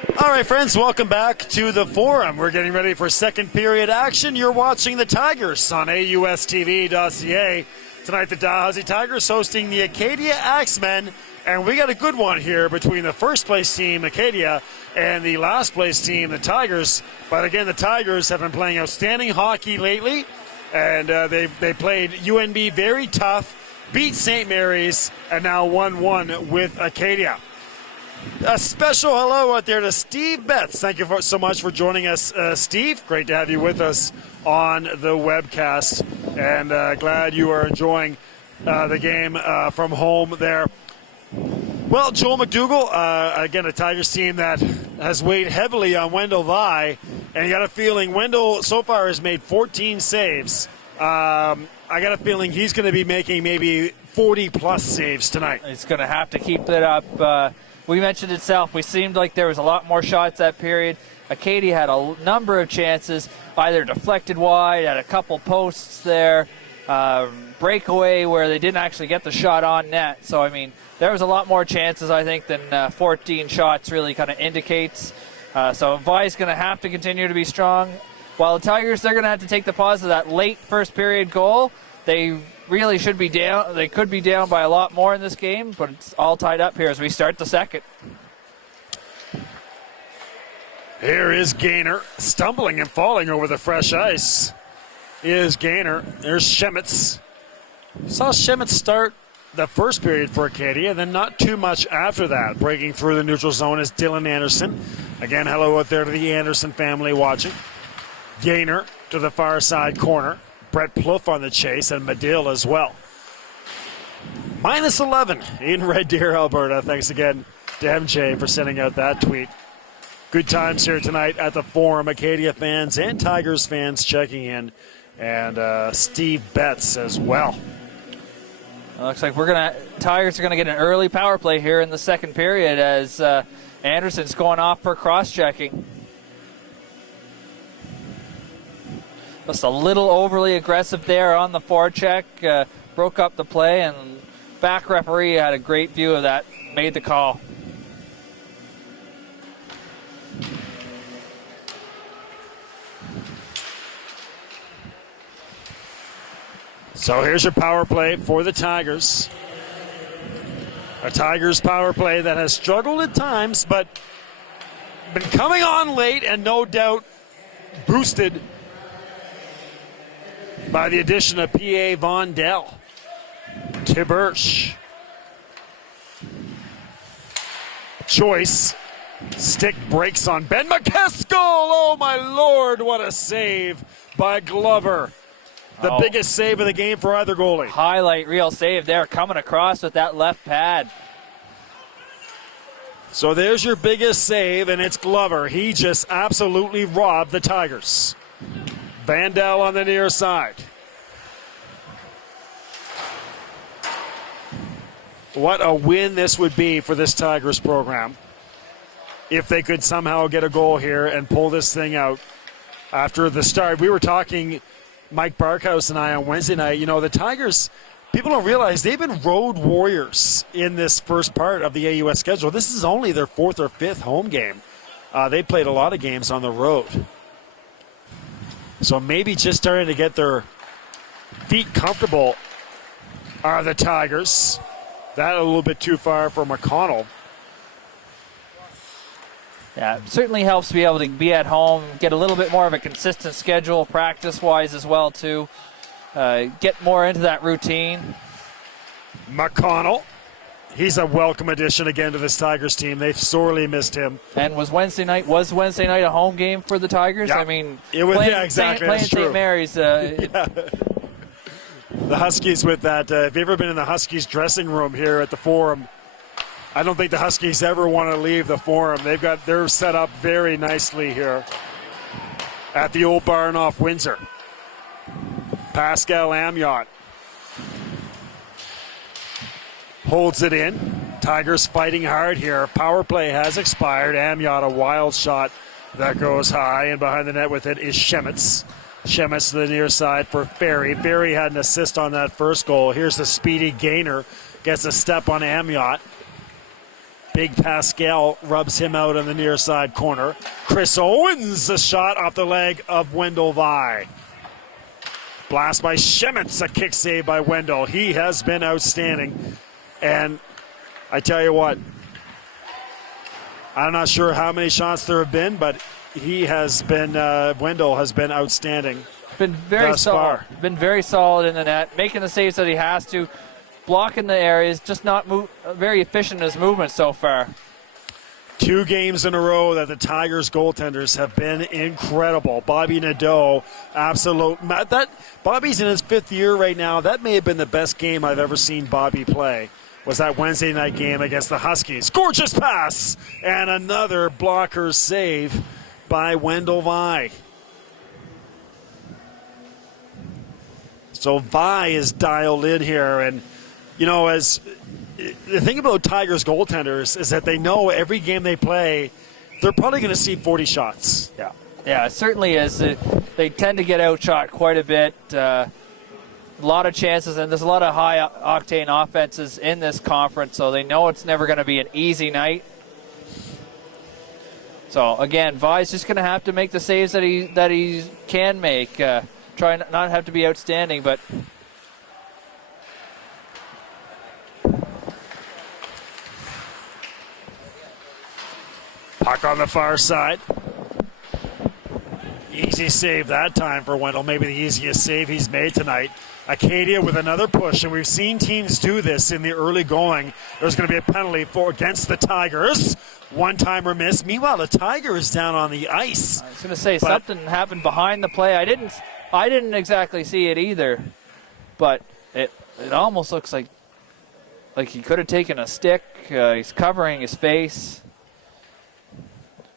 All right, friends, welcome back to the Forum. We're getting ready for second period action. You're watching the Tigers on AUSTV.ca. Tonight, the Dalhousie Tigers hosting the Acadia Axemen. And we got a good one here between the first place team, Acadia, and the last place team, the Tigers. But again, the Tigers have been playing outstanding hockey lately. And they played UNB very tough, beat St. Mary's, and now 1-1 with Acadia. A special hello out there to Steve Betts. Thank you so much for joining us, Steve. Great to have you with us on the webcast. And glad you are enjoying the game from home there. Well, Joel McDougall, again, a Tigers team that has weighed heavily on Wendell Vi. And you got a feeling Wendell so far has made 14 saves. I got a feeling he's going to be making maybe 40-plus saves tonight. He's going to have to keep that up. We mentioned itself. We seemed like there was a lot more shots that period. Acadia had a number of chances, either deflected wide, had a couple posts there, breakaway where they didn't actually get the shot on net. So, I mean, there was a lot more chances, I think, than 14 shots really kind of indicates. So Vi's going to have to continue to be strong. While the Tigers, they're going to have to take the pause of that late first period goal. They really should be down. They could be down by a lot more in this game, but it's all tied up here as we start the second. Here is Gaynor, stumbling and falling over the fresh ice. Is Gaynor. There's Shemitz. Saw Shemitz start the first period for Acadia, then not too much after that. Breaking through the neutral zone is Dylan Anderson. Again, hello out there to the Anderson family watching. Gaynor to the far side corner. Brett Plouffe on the chase, and Medill as well. Minus 11 in Red Deer, Alberta. Thanks again to MJ for sending out that tweet. Good times here tonight at the Forum. Acadia fans and Tigers fans checking in, and Steve Betts as well. It looks like Tigers are gonna get an early power play here in the second period as Anderson's going off for cross-checking. Just a little overly aggressive there on the forecheck. Broke up the play, and back referee had a great view of that, made the call. So here's your power play for the Tigers. A Tigers power play that has struggled at times, but been coming on late and no doubt boosted by the addition of P.A. Vondell. Tibersh. Choice. Stick breaks on Ben McCaskill. Oh, my Lord, what a save by Glover. The biggest save of the game for either goalie. Highlight reel save there, coming across with that left pad. So there's your biggest save, and it's Glover. He just absolutely robbed the Tigers. Vandal on the near side. What a win this would be for this Tigers program if they could somehow get a goal here and pull this thing out after the start. We were talking, Mike Barkhouse and I, on Wednesday night. You know, the Tigers, people don't realize they've been road warriors in this first part of the AUS schedule. This is only their fourth or fifth home game. They played a lot of games on the road. So maybe just starting to get their feet comfortable are the Tigers. That a little bit too far for McConnell. Yeah, it certainly helps to be able to be at home, get a little bit more of a consistent schedule, practice-wise as well, too. Get more into that routine. McConnell. He's a welcome addition again to this Tigers team. They've sorely missed him. And was Wednesday night a home game for the Tigers? Yeah. I mean, it was, exactly. Playing St. Mary's. The Huskies with that. If you've ever been in the Huskies dressing room here at the Forum, I don't think the Huskies ever want to leave the Forum. They're set up very nicely here at the old barn off Windsor. Pascal Amyot holds it in. Tigers fighting hard here. Power play has expired. Amyot, a wild shot that goes high, and behind the net with it is Shemitz. Shemitz to the near side for Ferry. Ferry had an assist on that first goal. Here's the speedy Gaynor. Gets a step on Amyot. Big Pascal rubs him out on the near side corner. Chris Owens, a shot off the leg of Wendell Vi. Blast by Shemitz, a kick save by Wendell. He has been outstanding. And I tell you what, I'm not sure how many shots there have been, but he has been, Wendell has been outstanding. Been very solid. Been very solid in the net, making the saves that he has to, blocking the areas, just not very efficient in his movement so far. 2 games in a row that the Tigers goaltenders have been incredible. Bobby Nadeau, Bobby's in his 5th year right now. That may have been the best game I've ever seen Bobby play. Was that Wednesday night game against the Huskies. Gorgeous pass and another blocker save by Wendell Vi. So Vi is dialed in here, and as the thing about Tigers goaltenders is that they know every game they play, they're probably going to see 40 shots. Yeah, it certainly is. They tend to get outshot quite a bit. A lot of chances, and there's a lot of high-octane offenses in this conference, so they know it's never going to be an easy night. So, again, Vi's just going to have to make the saves that he can make. Try not have to be outstanding, but... Puck on the far side. Easy save that time for Wendell. Maybe the easiest save he's made tonight. Acadia with another push, and we've seen teams do this in the early going. There's going to be a penalty against the Tigers. One-timer miss. Meanwhile, the Tigers down on the ice. I was going to say something happened behind the play. I didn't exactly see it either, but it almost looks like he could have taken a stick. He's covering his face.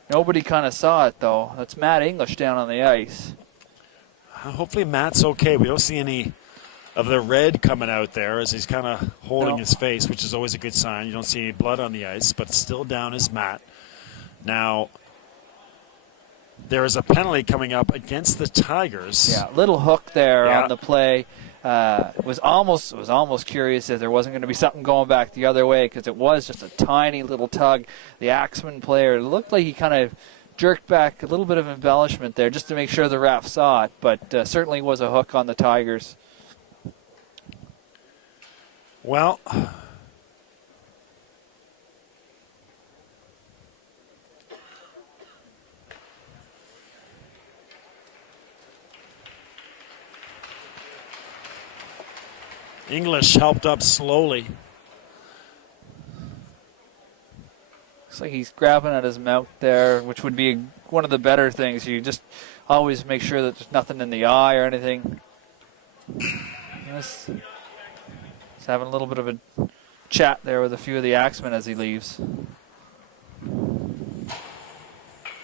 Nobody kind of saw it, though. That's Matt English down on the ice. Hopefully Matt's okay. We don't see any of the red coming out there as he's kind of holding his face, which is always a good sign. You don't see any blood on the ice, but still down is Matt. Now, there is a penalty coming up against the Tigers. Yeah, little hook there on the play. Was almost curious if there wasn't going to be something going back the other way, because it was just a tiny little tug. The Axemen player looked like he kind of jerked back a little bit of embellishment there just to make sure the ref saw it, but certainly was a hook on the Tigers. Well, English helped up slowly. Looks like he's grabbing at his mouth there, which would be one of the better things. You just always make sure that there's nothing in the eye or anything. He's having a little bit of a chat there with a few of the Axemen as he leaves.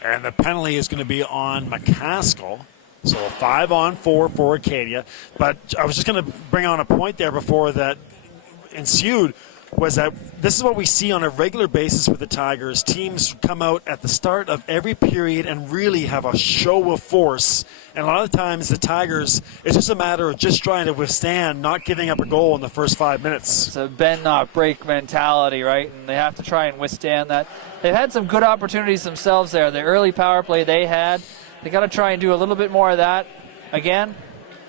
And the penalty is going to be on McCaskill. So a 5-on-4 for Acadia. But I was just going to bring on a point there before that ensued, was that this is what we see on a regular basis with the Tigers. Teams come out at the start of every period and really have a show of force. And a lot of times the Tigers, it's just a matter of just trying to withstand, not giving up a goal in the first 5 minutes. It's a bend, not break mentality, right? And they have to try and withstand that. They've had some good opportunities themselves there. The early power play they had, they got to try and do a little bit more of that. Again,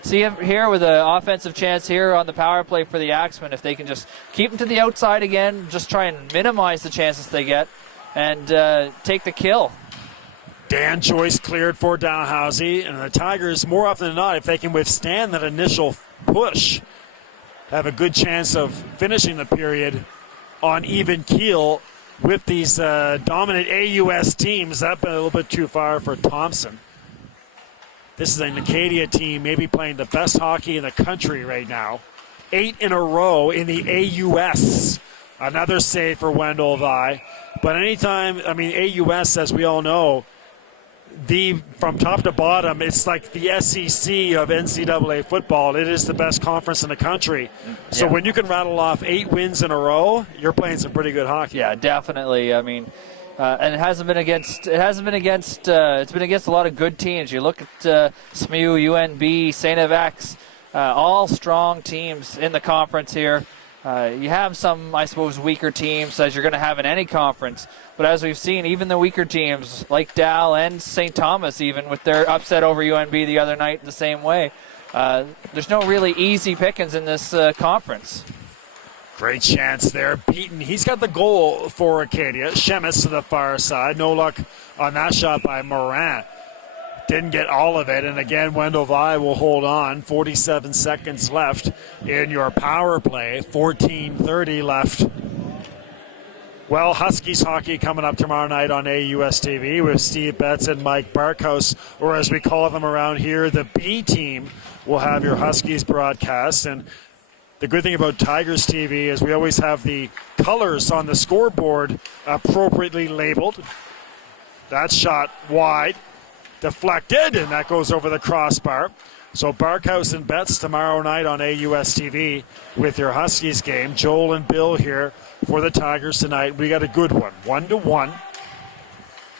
see here with an offensive chance here on the power play for the Axemen. If they can just keep them to the outside again, just try and minimize the chances they get and take the kill. Dan Joyce cleared for Dalhousie, and the Tigers, more often than not, if they can withstand that initial push, have a good chance of finishing the period on even keel with these dominant AUS teams. That's been a little bit too far for Thompson. This is an Acadia team maybe playing the best hockey in the country right now. 8 in a row in the AUS. Another save for Wendell Vi. But anytime, AUS, as we all know, from top to bottom, it's like the SEC of NCAA football. It is the best conference in the country. So when you can rattle off 8 wins in a row, you're playing some pretty good hockey. Yeah, definitely. And it's been against a lot of good teams. You look at SMU, UNB, St. FX, all strong teams in the conference here. You have some, I suppose, weaker teams as you're going to have in any conference. But as we've seen, even the weaker teams like Dal and St. Thomas, even with their upset over UNB the other night the same way, there's no really easy pickings in this conference. Great chance there. Beaton, he's got the goal for Acadia. Shemis to the far side. No luck on that shot by Morin. Didn't get all of it, and again, Wendell Vi will hold on. 47 seconds left in your power play. 14:30 left. Well, Huskies hockey coming up tomorrow night on AUS TV with Steve Betts and Mike Barkhouse, or as we call them around here, the B team will have your Huskies broadcast. And the good thing about Tigers TV is we always have the colors on the scoreboard appropriately labeled. That shot wide. Deflected, and that goes over the crossbar. So Barkhouse and Betts tomorrow night on AUS TV with your Huskies game. Joel and Bill here for the Tigers tonight. We got a good one. 1-1.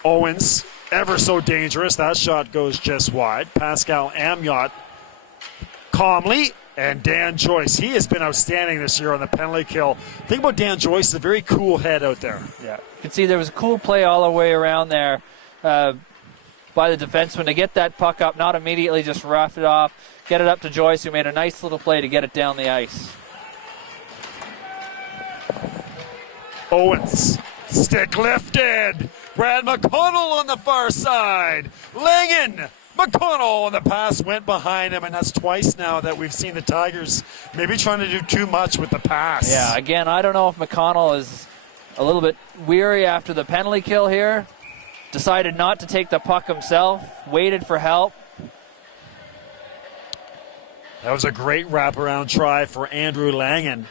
Owens, ever so dangerous. That shot goes just wide. Pascal Amyot calmly. And Dan Joyce, he has been outstanding this year on the penalty kill. Think about Dan Joyce, is a very cool head out there. Yeah, you can see there was a cool play all the way around there. By the defenseman to get that puck up, not immediately just rough it off, get it up to Joyce, who made a nice little play to get it down the ice. Owens, stick lifted. Brad McConnell on the far side. Langen, McConnell, and the pass went behind him, and that's twice now that we've seen the Tigers maybe trying to do too much with the pass. Yeah, again, I don't know if McConnell is a little bit weary after the penalty kill here. Decided not to take the puck himself, waited for help. That was a great wraparound try for Andrew Langen.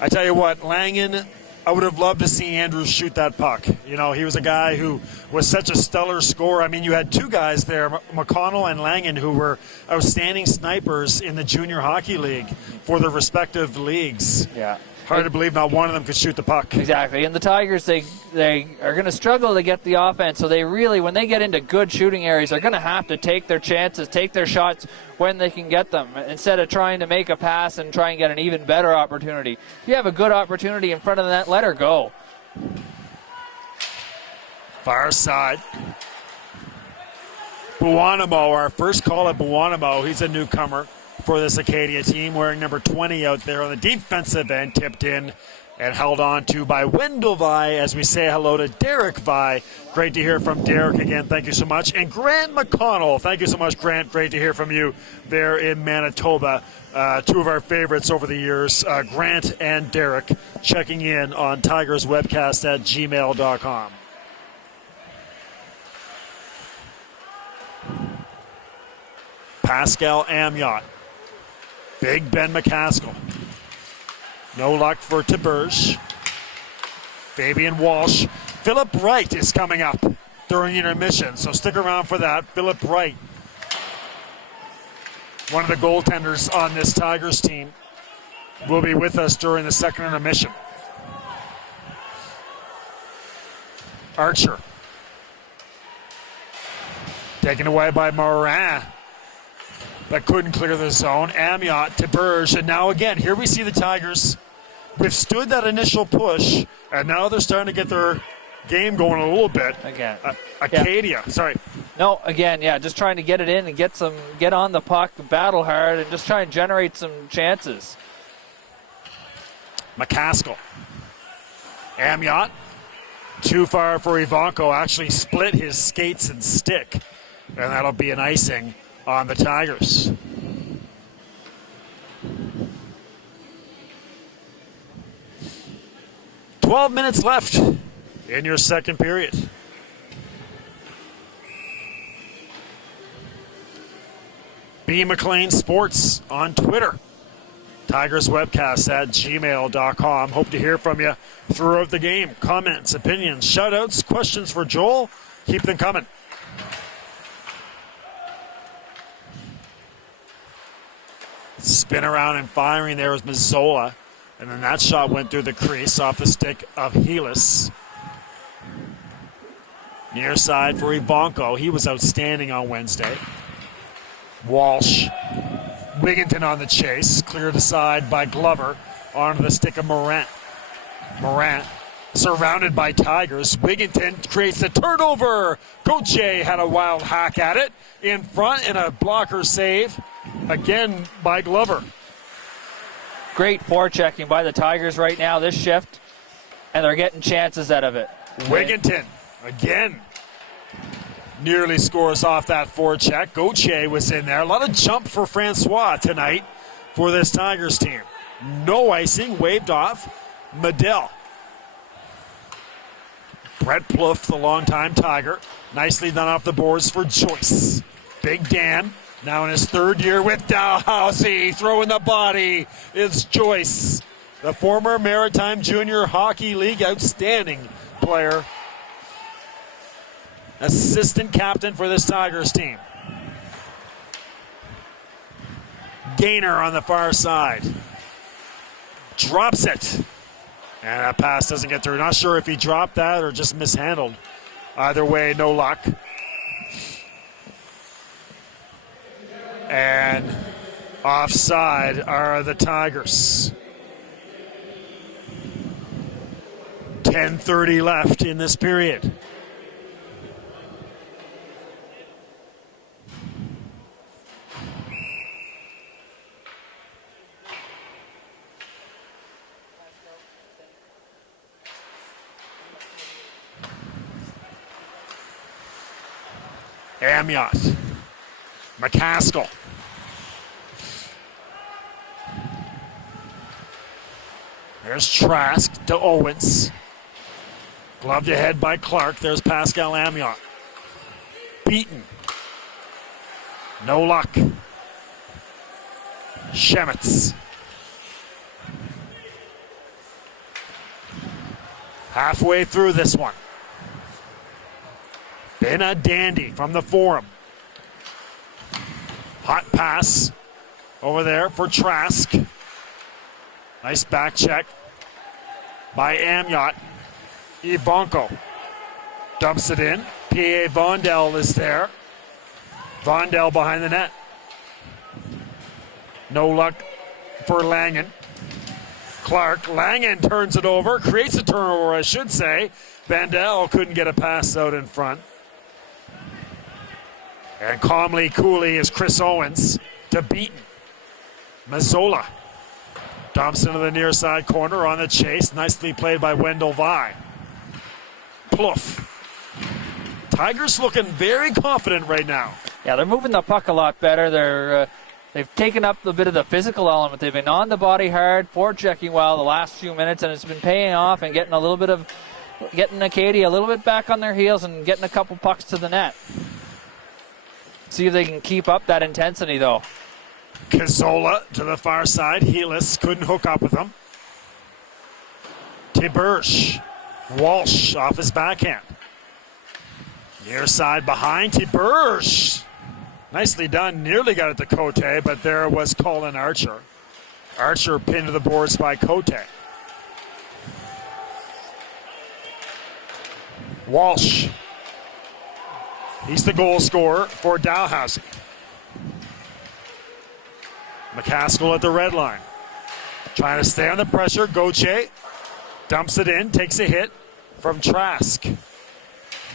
I tell you what, Langen, I would have loved to see Andrew shoot that puck. You know, he was a guy who was such a stellar scorer. I mean, you had two guys there, McConnell and Langen, who were outstanding snipers in the junior hockey league for their respective leagues. Yeah. Hard to believe not one of them could shoot the puck. Exactly. And the Tigers, they are going to struggle to get the offense. So they really, when they get into good shooting areas, they're going to have to take their chances, take their shots when they can get them, instead of trying to make a pass and try and get an even better opportunity. If you have a good opportunity in front of the net, let her go. Far side. Buonamo, our first call at Buonamo. He's a newcomer for this Acadia team, wearing number 20 out there on the defensive end, tipped in and held on to by Wendell Vi as we say hello to Derek Vi. Great to hear from Derek again. Thank you so much. And Grant McConnell. Thank you so much, Grant. Great to hear from you there in Manitoba. Two of our favorites over the years, Grant and Derek, checking in on Tigers webcast at gmail.com. Pascal Amyot. Big Ben McCaskill. No luck for Tiberge. Fabian Walsh. Philip Wright is coming up during intermission, so stick around for that. Philip Wright, one of the goaltenders on this Tigers team, will be with us during the second intermission. Archer. Taken away by Morin. That couldn't clear the zone. Amyot, Tiberge, and now again, here we see the Tigers withstood that initial push, and now they're starting to get their game going a little bit. Again. Acadia, yeah. Sorry. No, again, yeah, just trying to get it in and get on the puck, battle hard, and just try and generate some chances. McCaskill. Amyot, too far for Ivanko, actually split his skates and stick, and that'll be an icing on the Tigers. "12 minutes left in your second period. B. McLean Sports on Twitter. Tigers webcast at gmail.com. Hope to hear from you throughout the game. Comments, opinions, shoutouts, questions for Joel. Keep them coming. Spin around and firing there was Mazzola. And then that shot went through the crease off the stick of Helis. Near side for Ivanko. He was outstanding on Wednesday. Walsh. Wigginton on the chase, cleared aside by Glover, onto the stick of Morant. Morant surrounded by Tigers. Wigginton creates a turnover. Gauthier had a wild hack at it in front and a blocker save again by Glover. Great forechecking by the Tigers right now this shift, and they're getting chances out of it. Wigginton again nearly scores off that forecheck. Gauthier was in there. A lot of jump for Francois tonight for this Tigers team. No icing, waved off. Medill. Brett Plouffe, the longtime Tiger. Nicely done off the boards for Joyce. Big Dan, now in his third year with Dalhousie. Throwing the body is Joyce, the former Maritime Junior Hockey League outstanding player. Assistant captain for this Tigers team. Gainer on the far side. Drops it. And that pass doesn't get through. Not sure if he dropped that or just mishandled. Either way, no luck. And offside are the Tigers. 10:30 left in this period. Amiot. McCaskill. There's Trask to Owens. Gloved ahead by Clark. There's Pascal Amiot. Beaten. No luck. Shemitz. Halfway through this one. Been a dandy from the Forum. Hot pass over there for Trask. Nice back check by Amiot. Ibonko dumps it in. P.A. Vondel is there. Vondel behind the net. No luck for Langen. Clark. Langen turns it over. Creates a turnover, I should say. Vandal couldn't get a pass out in front. And calmly, coolly is Chris Owens to Beaton. Mazzola dumps into the near side corner on the chase. Nicely played by Wendell Vi. Plouffe. Tigers looking very confident right now. Yeah, they're moving the puck a lot better. They've taken up a bit of the physical element. They've been on the body hard, forechecking well the last few minutes, and it's been paying off and getting Acadia a little bit back on their heels and getting a couple pucks to the net. See if they can keep up that intensity, though. Cazzola to the far side. Helis couldn't hook up with him. Tiberge. Walsh off his backhand. Near side behind Tiberge. Nicely done. Nearly got it to Cote, but there was Colin Archer. Archer pinned to the boards by Cote. Walsh. He's the goal scorer for Dalhousie. McCaskill at the red line. Trying to stay on the pressure. Gauthier dumps it in, takes a hit from Trask.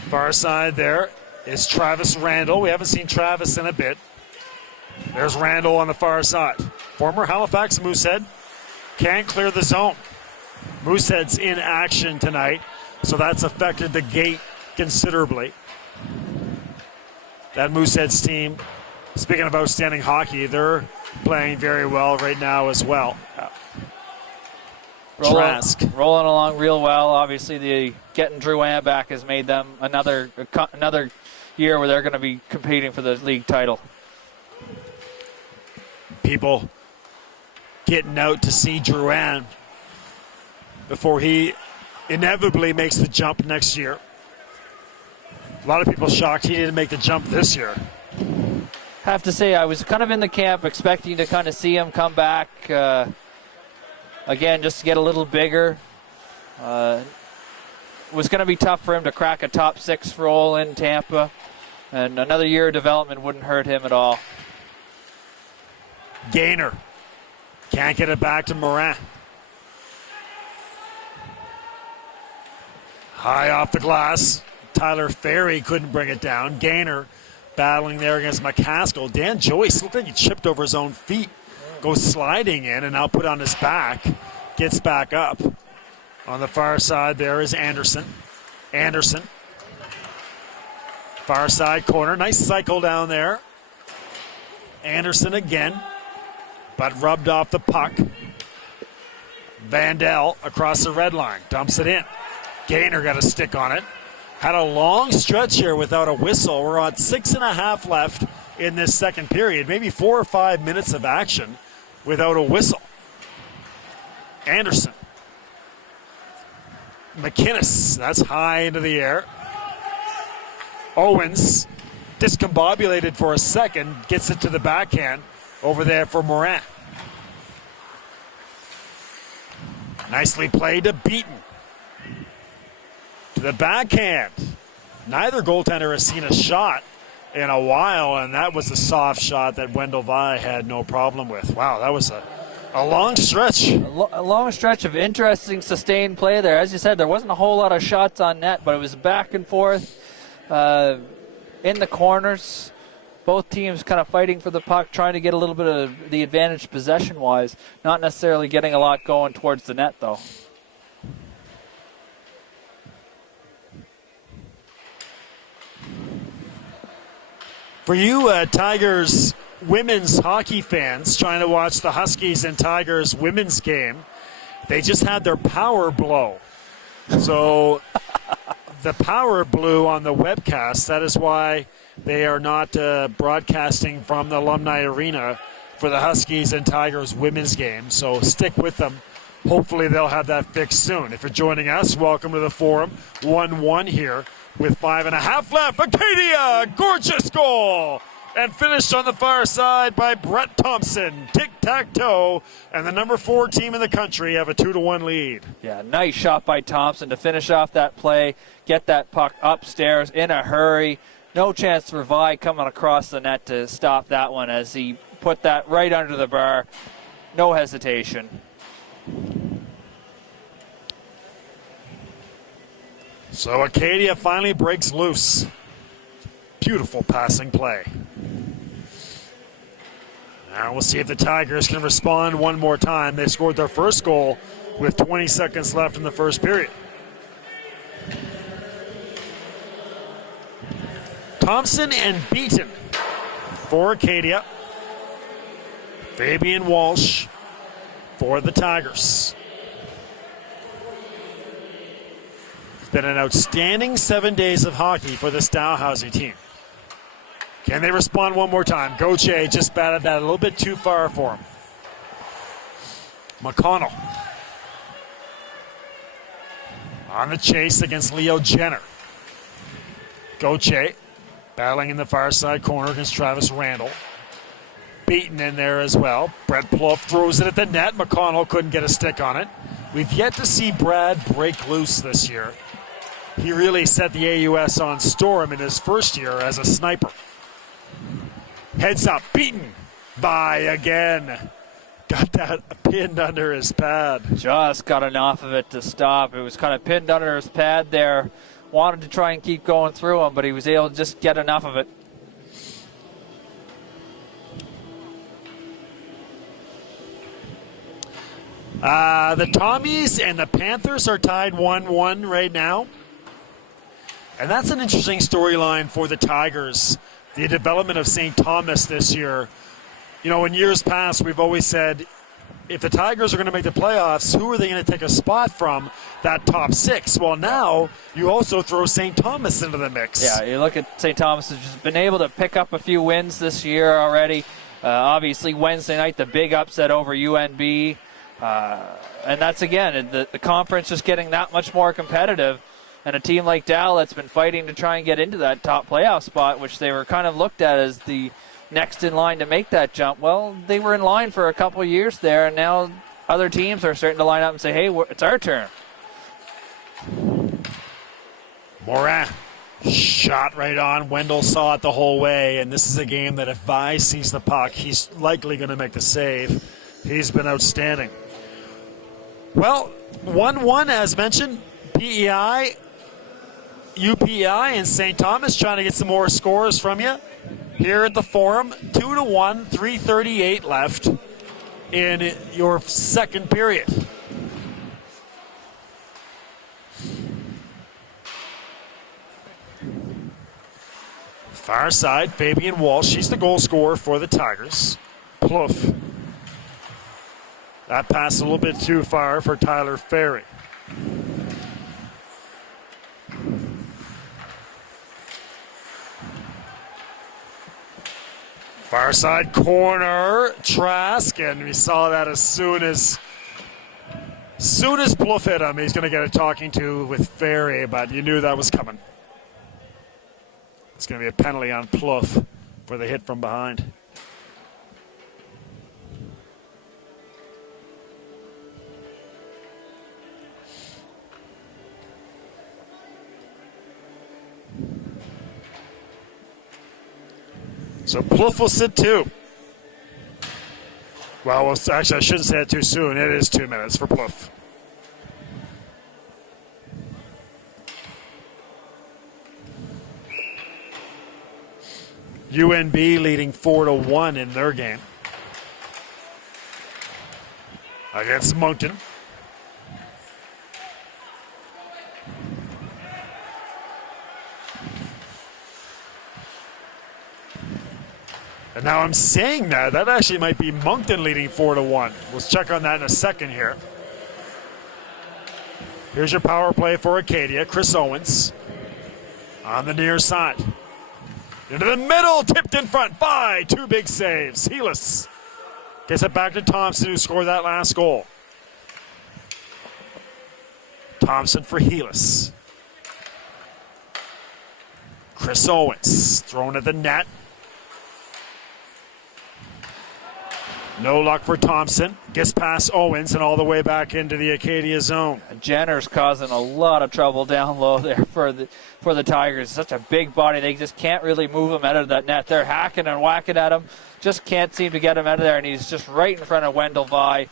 Far side there is Travis Randall. We haven't seen Travis in a bit. There's Randall on the far side. Former Halifax Moosehead can't clear the zone. Moosehead's in action tonight, so that's affected the gate considerably. That Moosehead's team, speaking of outstanding hockey, they're playing very well right now as well. Trask. Rolling along real well. Obviously, the getting Drouin back has made them another year where they're going to be competing for the league title. People getting out to see Drouin before he inevitably makes the jump next year. A lot of people shocked he didn't make the jump this year. Have to say, I was kind of in the camp expecting to kind of see him come back again, just to get a little bigger. It was going to be tough for him to crack a top 6 role in Tampa, and another year of development wouldn't hurt him at all. Gaynor can't get it back to Morin. High off the glass. Tyler Ferry couldn't bring it down. Gaynor battling there against McCaskill. Dan Joyce looked like he chipped over his own feet. Goes sliding in and now put on his back. Gets back up. On the far side there is Anderson. Anderson. Far side corner. Nice cycle down there. Anderson again. But rubbed off the puck. Vandal across the red line. Dumps it in. Gaynor got a stick on it. Had a long stretch here without a whistle. We're on 6.5 left in this second period. Maybe 4 or 5 minutes of action without a whistle. Anderson. McInnes. That's high into the air. Owens, discombobulated for a second, gets it to the backhand over there for Morin. Nicely played to Beaton. To the backhand. Neither goaltender has seen a shot in a while, and that was a soft shot that Wendell Vai had no problem with. Wow, that was a long stretch. A long stretch of interesting, sustained play there. As you said, there wasn't a whole lot of shots on net, but it was back and forth in the corners. Both teams kind of fighting for the puck, trying to get a little bit of the advantage possession-wise. Not necessarily getting a lot going towards the net, though. For you Tigers women's hockey fans trying to watch the Huskies and Tigers women's game, they just had their power blow. So the power blew on the webcast. That is why they are not broadcasting from the Alumni Arena for the Huskies and Tigers women's game. So stick with them. Hopefully they'll have that fixed soon. If you're joining us, welcome to the forum. 1-1 here with 5.5 left. Acadia, gorgeous goal. And finished on the far side by Brett Thompson. Tic-tac-toe. And the number 4 team in the country have a 2-1 lead. Yeah, nice shot by Thompson to finish off that play, get that puck upstairs in a hurry. No chance for Vi coming across the net to stop that one as he put that right under the bar. No hesitation. So Acadia finally breaks loose. Beautiful passing play. Now we'll see if the Tigers can respond one more time. They scored their first goal with 20 seconds left in the first period. Thompson and Beaton for Acadia. Fabian Walsh for the Tigers. It's been an outstanding 7 days of hockey for this Dalhousie team. Can they respond one more time? Gauthier just batted that a little bit too far for him. McConnell on the chase against Leo Jenner. Gauthier battling in the far side corner against Travis Randall. Beaten in there as well. Brett Plouffe throws it at the net. McConnell couldn't get a stick on it. We've yet to see Brad break loose this year. He really set the AUS on storm in his first year as a sniper. Heads up, Beaten by again. Got that pinned under his pad. Just got enough of it to stop. It was kind of pinned under his pad there. Wanted to try and keep going through him, but he was able to just get enough of it. The Tommies and the Panthers are tied 1-1 right now. And that's an interesting storyline for the Tigers. The development of St. Thomas this year. You know, in years past, we've always said, if the Tigers are going to make the playoffs, who are they going to take a spot from that top 6? Well, now you also throw St. Thomas into the mix. Yeah, you look at St. Thomas has just been able to pick up a few wins this year already. Obviously, Wednesday night, the big upset over UNB. And that's, again, the conference just getting that much more competitive. And a team like Dal that's been fighting to try and get into that top playoff spot, which they were kind of looked at as the next in line to make that jump. Well, they were in line for a couple years there, and now other teams are starting to line up and say, hey, it's our turn. Morin Shot right on. Wendell saw it the whole way, and this is a game that if Vi sees the puck, he's likely going to make the save. He's been outstanding. Well, 1-1 as mentioned. PEI, UPEI, and St. Thomas trying to get some more scores from you here at the Forum. 2-1, 3:38 left in your second period. Far side, Fabian Walsh. She's the goal scorer for the Tigers. Plouffe. That pass a little bit too far for Tyler Ferry. Far side corner, Trask, and we saw that as soon as Plouffe hit him, he's going to get a talking to with Ferry, but you knew that was coming. It's going to be a penalty on Plouffe for the hit from behind. So Plouffe will sit 2. Well, actually, I shouldn't say it too soon. It is 2 minutes for Plouffe. UNB leading 4-1 in their game against Moncton. And now I'm saying that actually might be Moncton leading 4-1. We'll check on that in a second here. Here's your power play for Acadia. Chris Owens on the near side. Into the middle, tipped in front by 2 big saves. Helis gets it back to Thompson, who scored that last goal. Thompson for Helis. Chris Owens thrown at the net. No luck for Thompson. Gets past Owens and all the way back into the Acadia zone. Jenner's causing a lot of trouble down low there for the Tigers. Such a big body. They just can't really move him out of that net. They're hacking and whacking at him. Just can't seem to get him out of there, and he's just right in front of Wendell Vi.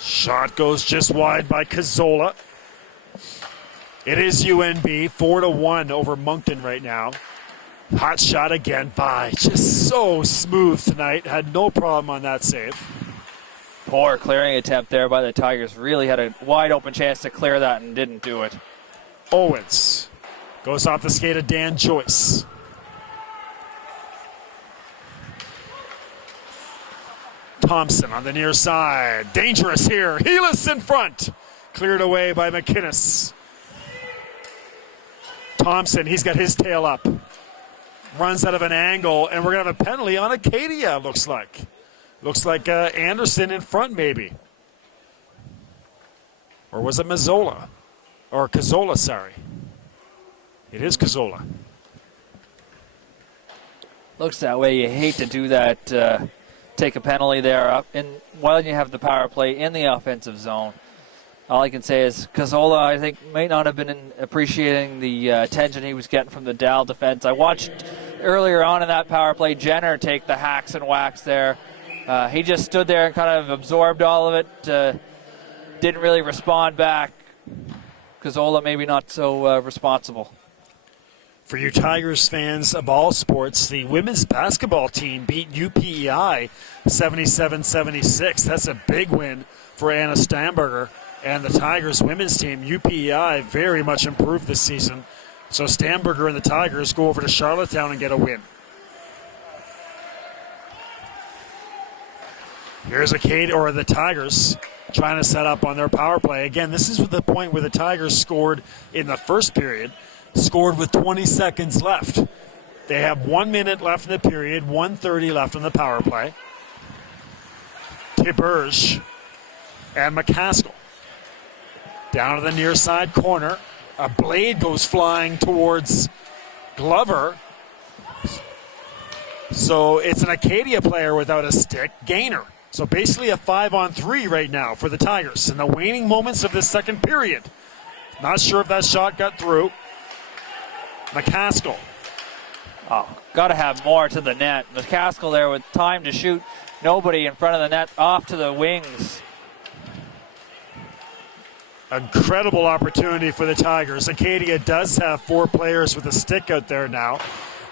Shot goes just wide by Cazzola. It is UNB 4-1 over Moncton right now. Hot shot again by just so smooth tonight. Had no problem on that save. Poor clearing attempt there by the Tigers. Really had a wide open chance to clear that and didn't do it. Owens goes off the skate of Dan Joyce. Thompson on the near side. Dangerous here. Helis in front. Cleared away by McInnes. Thompson, he's got his tail up. Runs out of an angle, and we're going to have a penalty on Acadia, looks like. Looks like Anderson in front, maybe. Or was it Mazzola? Or Cazzola, sorry. It is Cazzola. Looks that way. You hate to do that, take a penalty there up while you have the power play in the offensive zone. All I can say is Cazzola, I think, may not have been appreciating the attention he was getting from the Dal defense. I watched earlier on in that power play Jenner take the hacks and whacks there. He just stood there and kind of absorbed all of it. Didn't really respond back. Cazzola maybe not so responsible. For you Tigers fans of all sports, the women's basketball team beat UPEI 77-76. That's a big win for Anna Stamberger. And the Tigers women's team, UPEI, very much improved this season. So Stamberger and the Tigers go over to Charlottetown and get a win. Here's Acadia, or the Tigers, trying to set up on their power play. Again, this is the point where the Tigers scored in the first period, scored with 20 seconds left. They have 1 minute left in the period, 1:30 left on the power play. Tiberge and McCaskill. Down to the near side corner. A blade goes flying towards Glover. So it's an Acadia player without a stick. Gainer. So basically a 5-on-3 right now for the Tigers in the waning moments of this second period. Not sure if that shot got through. McCaskill. Oh, got to have more to the net. McCaskill there with time to shoot. Nobody in front of the net, off to the wings. Incredible opportunity for the Tigers. Acadia does have 4 players with a stick out there now,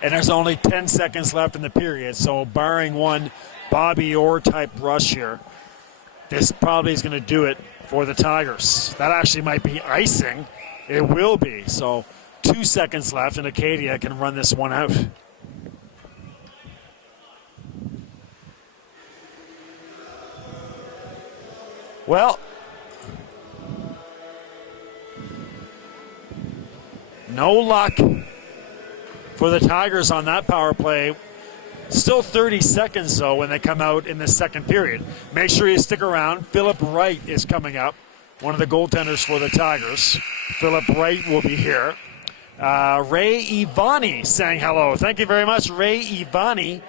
and there's only 10 seconds left in the period. So barring one Bobby Orr type rush here, this probably is going to do it for the Tigers. That actually might be icing. It will be. So 2 seconds left, and Acadia can run this one out. Well, no luck for the Tigers on that power play. Still 30 seconds, though, when they come out in the second period. Make sure you stick around. Philip Wright is coming up, one of the goaltenders for the Tigers. Philip Wright will be here. Ray Ivani saying hello. Thank you very much, Ray Ivani,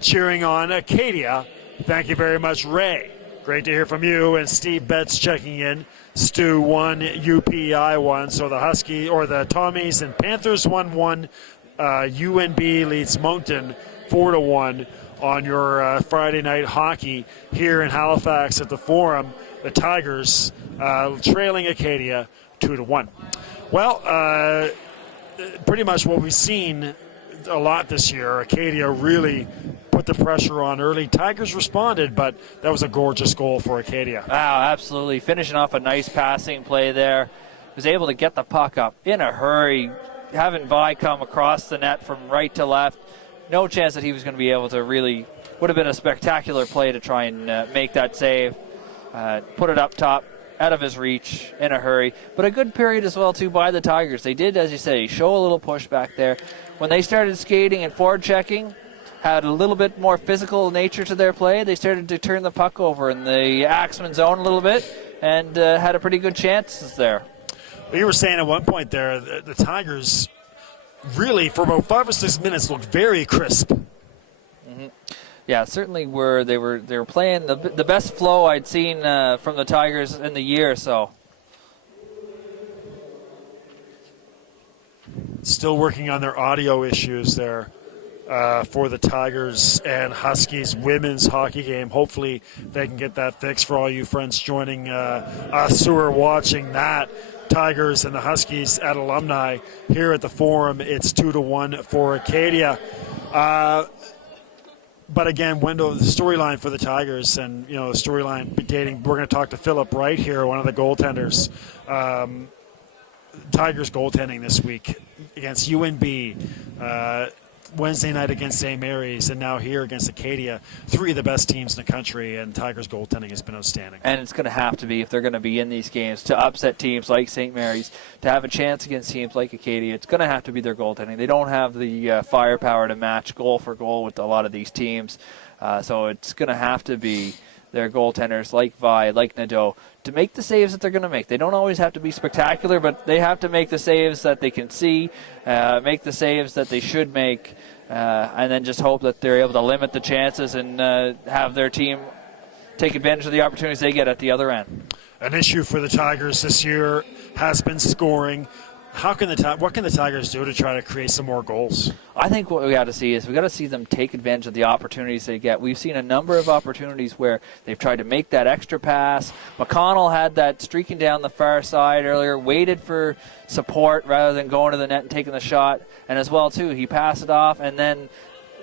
cheering on Acadia. Thank you very much, Ray. Great to hear from you. And Steve Betts checking in. Stu 1, UPI 1. So the Husky or the Tommies and Panthers 1-1. UNB leads Moncton 4-1 on your Friday night hockey here in Halifax at the Forum. The Tigers trailing Acadia 2-1. Well, pretty much what we've seen a lot this year. Acadia really put the pressure on early. Tigers responded, but that was a gorgeous goal for Acadia. Wow, absolutely. Finishing off a nice passing play there. Was able to get the puck up in a hurry, having Vi come across the net from right to left. No chance that he was going to be able to really, would have been a spectacular play to try and make that save. Put it up top, out of his reach in a hurry. But a good period as well, too, by the Tigers. They did, as you say, show a little pushback there. When they started skating and forward checking, had a little bit more physical nature to their play. They started to turn the puck over in the Axemen zone a little bit and had a pretty good chances there. Well, you were saying at one point there, the Tigers really, for about 5 or 6 minutes, looked very crisp. Mm-hmm. Yeah, certainly they were playing the best flow I'd seen from the Tigers in the year. So still working on their audio issues there for the Tigers and Huskies women's hockey game. Hopefully they can get that fixed for all you friends joining us who are watching that. Tigers and the Huskies at Alumni here at the Forum. It's 2-1 for Acadia. But again, Wendell, the storyline for the Tigers and, the storyline dating, we're going to talk to Philip Wright here, one of the goaltenders. Tigers goaltending this week against UNB, Wednesday night against St. Mary's, and now here against Acadia. 3 of the best teams in the country, and Tigers goaltending has been outstanding. And it's going to have to be, if they're going to be in these games, to upset teams like St. Mary's, to have a chance against teams like Acadia, it's going to have to be their goaltending. They don't have the firepower to match goal for goal with a lot of these teams. So it's going to have to be their goaltenders like Vi, like Nadeau, to make the saves that they're going to make. They don't always have to be spectacular, but they have to make the saves that they can see, make the saves that they should make, and then just hope that they're able to limit the chances and have their team take advantage of the opportunities they get at the other end. An issue for the Tigers this year has been scoring. What can the Tigers do to try to create some more goals? I think what we got to see is we got to see them take advantage of the opportunities they get. We've seen a number of opportunities where they've tried to make that extra pass. McConnell had that streaking down the far side earlier, waited for support rather than going to the net and taking the shot. And as well, too, he passed it off, and then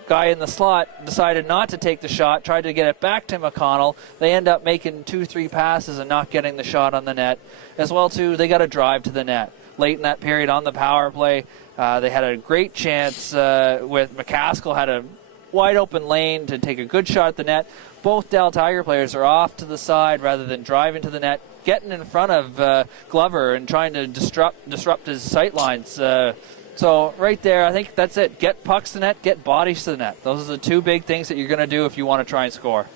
guy in the slot decided not to take the shot, tried to get it back to McConnell. They end up making 2-3 passes and not getting the shot on the net. As well, too, they got to drive to the net. Late in that period on the power play, they had a great chance with McCaskill had a wide open lane to take a good shot at the net. Both Dal Tiger players are off to the side rather than driving to the net, getting in front of Glover and trying to disrupt his sight lines. So right there, I think that's it. Get pucks to the net, get bodies to the net. Those are the 2 big things that you're going to do if you want to try and score.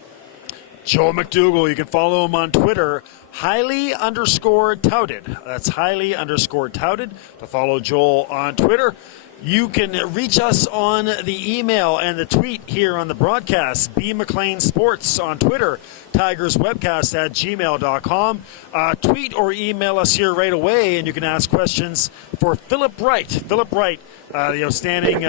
Joel McDougall, you can follow him on Twitter, highly_touted. That's highly_touted to follow Joel on Twitter. You can reach us on the email and the tweet here on the broadcast. B. McLean Sports on Twitter. TigersWebcast@gmail.com. Tweet or email us here right away, and you can ask questions for Philip Wright. Philip Wright, the outstanding,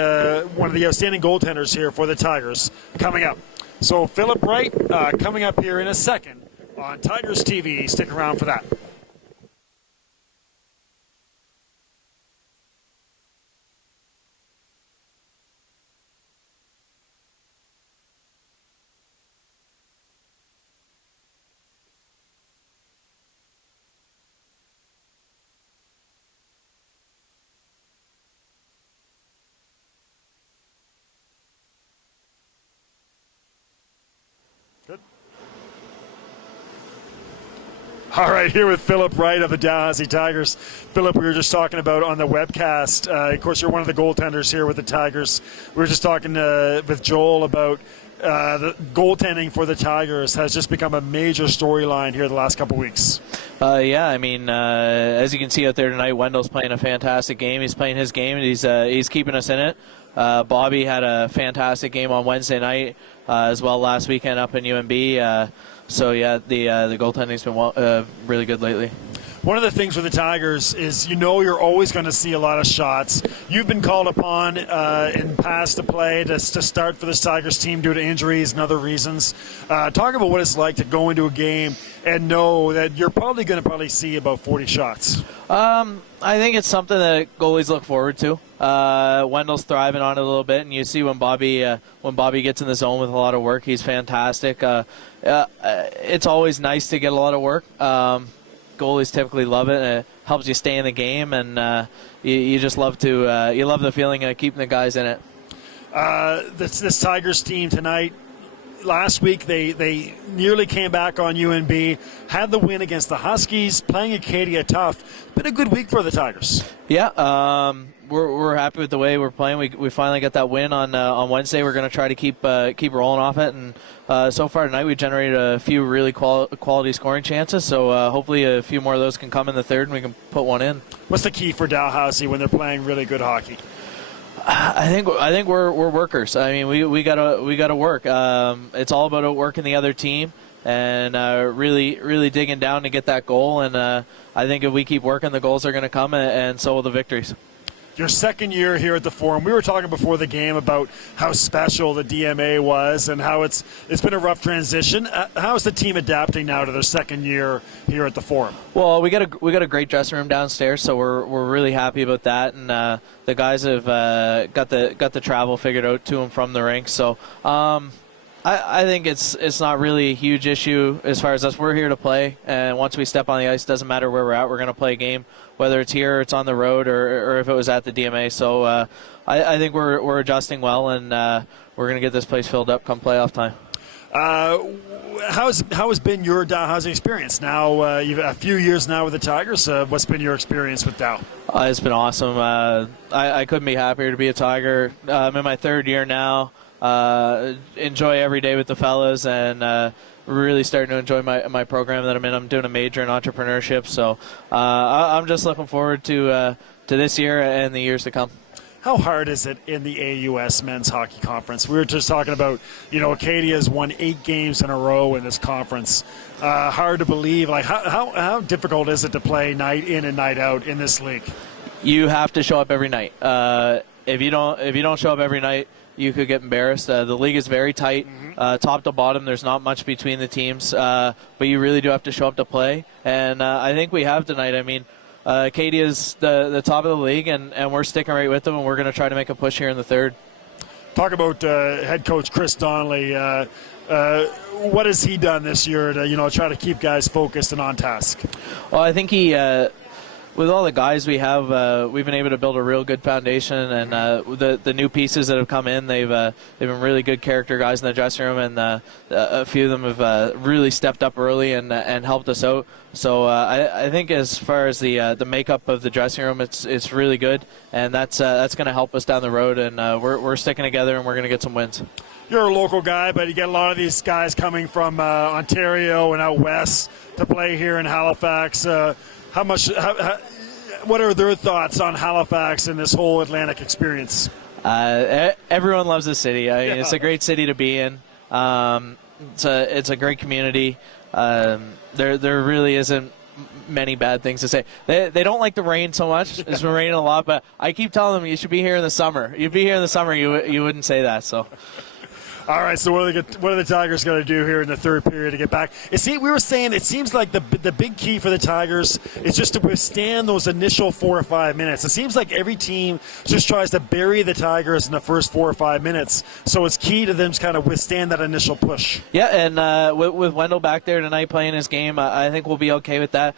one of the outstanding goaltenders here for the Tigers, coming up. So Philip Wright coming up here in a second on Tigers TV. Stick around for that. Good. All right, here with Philip Wright of the Dalhousie Tigers. Philip, we were just talking about on the webcast. Of course, you're one of the goaltenders here with the Tigers. We were just talking with Joel about the goaltending for the Tigers has just become a major storyline here the last couple weeks. Yeah, I mean, as you can see out there tonight, Wendell's playing a fantastic game. He's playing his game, and he's keeping us in it. Bobby had a fantastic game on Wednesday night as well last weekend up in UNB. So, yeah, the goaltending's been really good lately. One of the things with the Tigers is you're always going to see a lot of shots. You've been called upon in past to play to start for this Tigers team due to injuries and other reasons. Talk about what it's like to go into a game and know that you're probably going to see about 40 shots. I think it's something that goalies look forward to. Wendell's thriving on it a little bit, and you see when Bobby gets in the zone with a lot of work, he's fantastic. It's always nice to get a lot of work. Goalies typically love it, and it helps you stay in the game, and you just love to you love the feeling of keeping the guys in it. This Tigers team tonight, last week they nearly came back on UNB, had the win against the Huskies, playing Acadia tough. Been a good week for the Tigers. Yeah, we're happy with the way we're playing. We finally got that win on Wednesday. We're going to try to keep rolling off it, and so far tonight we generated a few really quality scoring chances. So hopefully a few more of those can come in the third, and we can put one in. What's the key for Dalhousie when they're playing really good hockey? I think we're workers. I mean, we gotta work. It's all about working the other team and really digging down to get that goal. And I think if we keep working, the goals are going to come, and so will the victories. Your second year here at the Forum, we were talking before the game about how special the DMA was and how it's been a rough transition. How is the team adapting now to their second year here at the Forum? Well, we got a great dressing room downstairs, so we're really happy about that, and the guys have got the travel figured out to and from the rink. So I think it's not really a huge issue as far as us. We're here to play, and once we step on the ice, doesn't matter where we're at. We're going to play a game, whether it's here, or it's on the road, or if it was at the DMA. So I think we're adjusting well, and we're going to get this place filled up come playoff time. How has been your Dalhousie experience? Now you've a few years now with the Tigers. What's been your experience with Dal? It's been awesome. I couldn't be happier to be a Tiger. I'm in my third year now. Enjoy every day with the fellas, and really starting to enjoy my program that I'm in. I'm doing a major in entrepreneurship, so I'm just looking forward to this year and the years to come. How hard is it in the AUS Men's Hockey Conference? We were just talking about, Acadia has won 8 games in a row in this conference. Hard to believe. Like, how difficult is it to play night in and night out in this league? You have to show up every night. If you don't show up every night, you could get embarrassed. The league is very tight, top to bottom. There's not much between the teams, but you really do have to show up to play. And I think we have tonight. I mean, Acadia is the top of the league, and we're sticking right with them, and we're going to try to make a push here in the third. Talk about head coach Chris Donnelly. What has he done this year to try to keep guys focused and on task? Well, I think he. With all the guys we have, we've been able to build a real good foundation, and the new pieces that have come in, they've been really good character guys in the dressing room, and a few of them have really stepped up early and helped us out. So I think as far as the makeup of the dressing room, it's really good, and that's going to help us down the road, and we're sticking together, and we're going to get some wins. You're a local guy, but you get a lot of these guys coming from Ontario and out west to play here in Halifax. what are their thoughts on Halifax and this whole Atlantic experience? Everyone loves the city. I mean, it's a great city to be in. It's a great community. There really isn't many bad things to say. They don't like the rain so much. It's been raining a lot, but I keep telling them you should be here in the summer. You'd be here in the summer, you wouldn't say that. So. All right, so what are the Tigers going to do here in the third period to get back? We were saying it seems like the big key for the Tigers is just to withstand those initial 4 or 5 minutes. It seems like every team just tries to bury the Tigers in the first 4 or 5 minutes, so it's key to them to kind of withstand that initial push. Yeah, and with Wendell back there tonight playing his game, I think we'll be okay with that.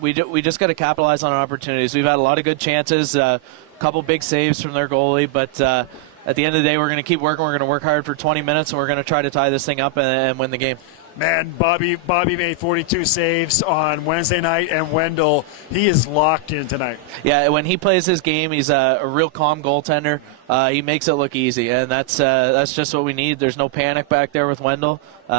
We just got to capitalize on our opportunities. We've had a lot of good chances, a couple big saves from their goalie, but at the end of the day, we're going to keep working. We're going to work hard for 20 minutes, and we're going to try to tie this thing up and win the game. Man, Bobby made 42 saves on Wednesday night, and Wendell, he is locked in tonight. Yeah, when he plays his game, he's a real calm goaltender. He makes it look easy, and that's just what we need. There's no panic back there with Wendell, he's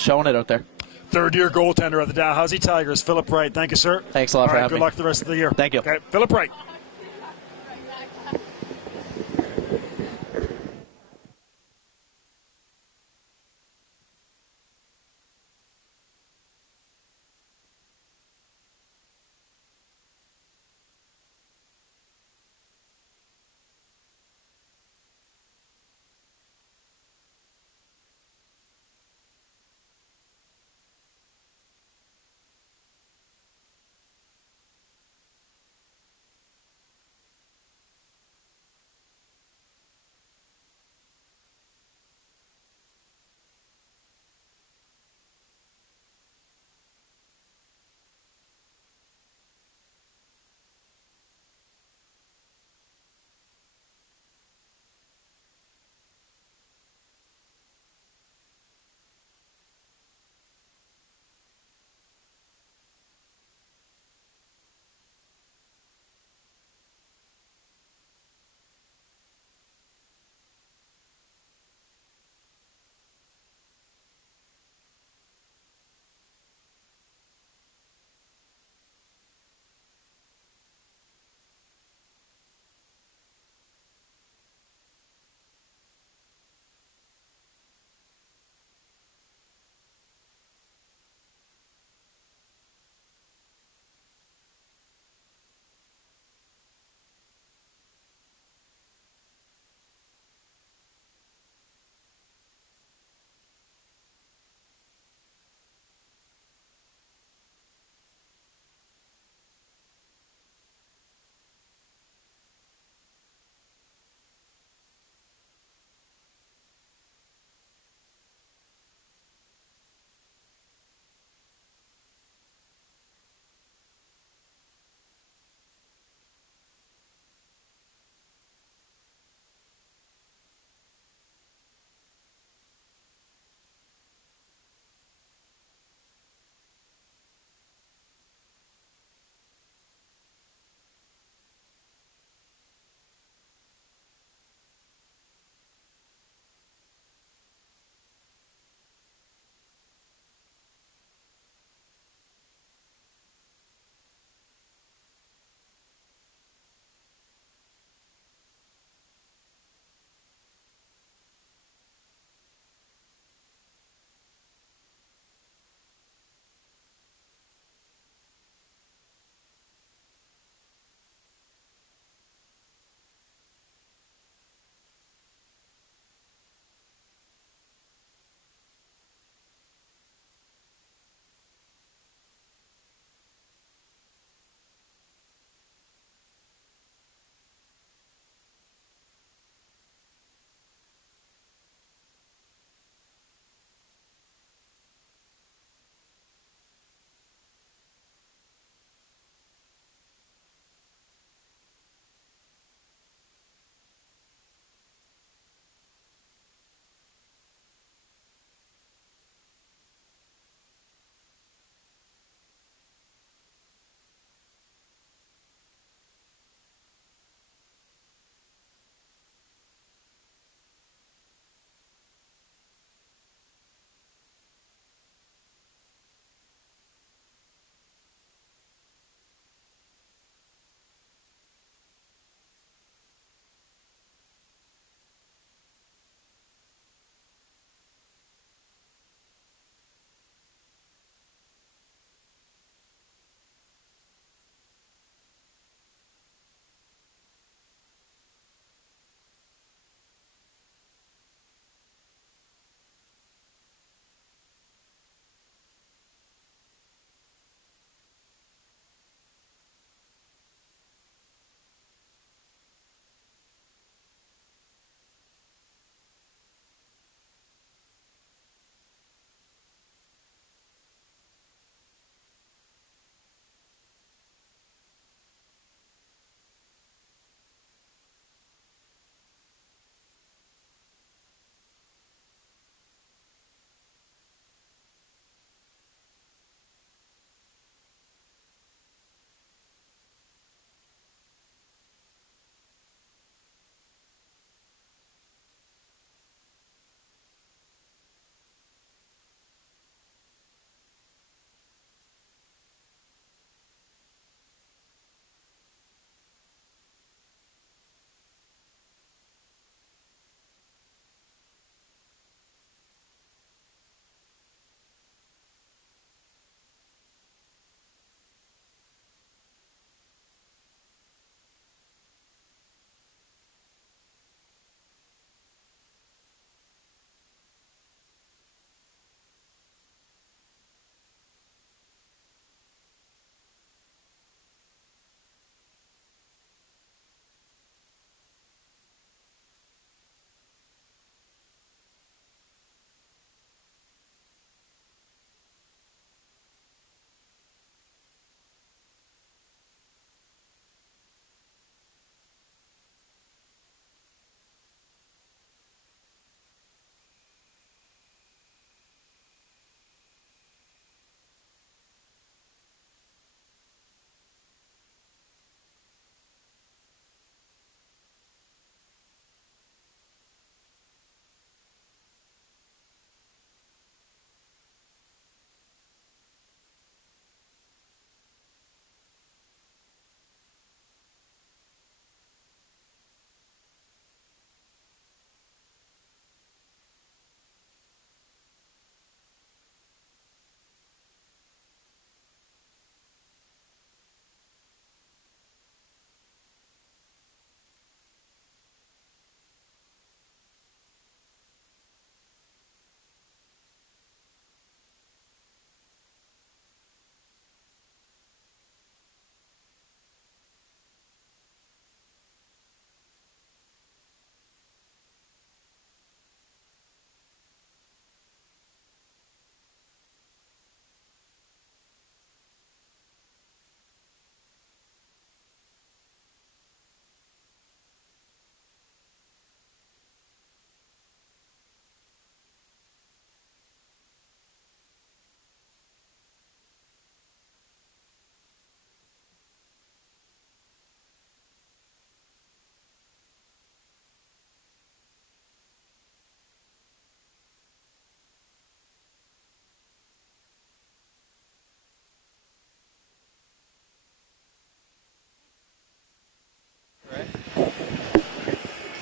showing it out there. Third-year goaltender of the Dalhousie Tigers, Philip Wright. Thank you, sir. Thanks a lot for having me. Good luck the rest of the year. Thank you. Okay, Philip Wright.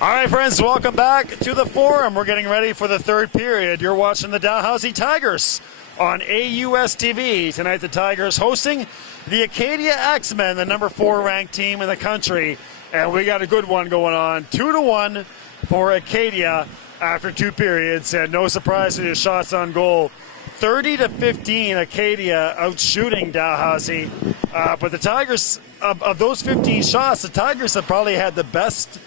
All right, friends, welcome back to the Forum. We're getting ready for the third period. You're watching the Dalhousie Tigers on AUS TV. Tonight, the Tigers hosting the Acadia Axemen, the number 4 ranked team in the country. And we got a good one going on. 2-1 for Acadia after 2 periods. And no surprise to the shots on goal. 30-15, Acadia outshooting Dalhousie. But the Tigers, of those 15 shots, the Tigers have probably had the best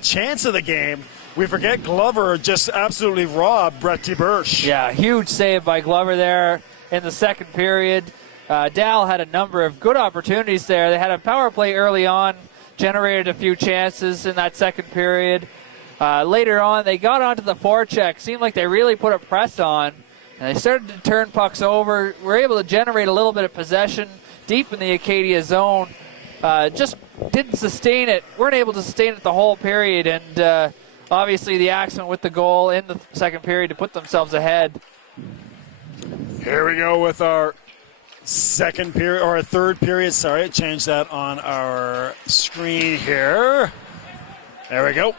chance of the game. We forget Glover just absolutely robbed Brett Tiberge. Yeah, huge save by Glover there in the second period. Dal had a number of good opportunities there. They had a power play early on, generated a few chances in that second period. Later on, they got onto the forecheck. Seemed like they really put a press on, and they started to turn pucks over. Were able to generate a little bit of possession deep in the Acadia zone. Just didn't sustain it. Weren't able to sustain it the whole period, and obviously the Axemen with the goal in the second period to put themselves ahead. Here we go with our second period, or a third period, sorry. Change that on our screen here. There we go.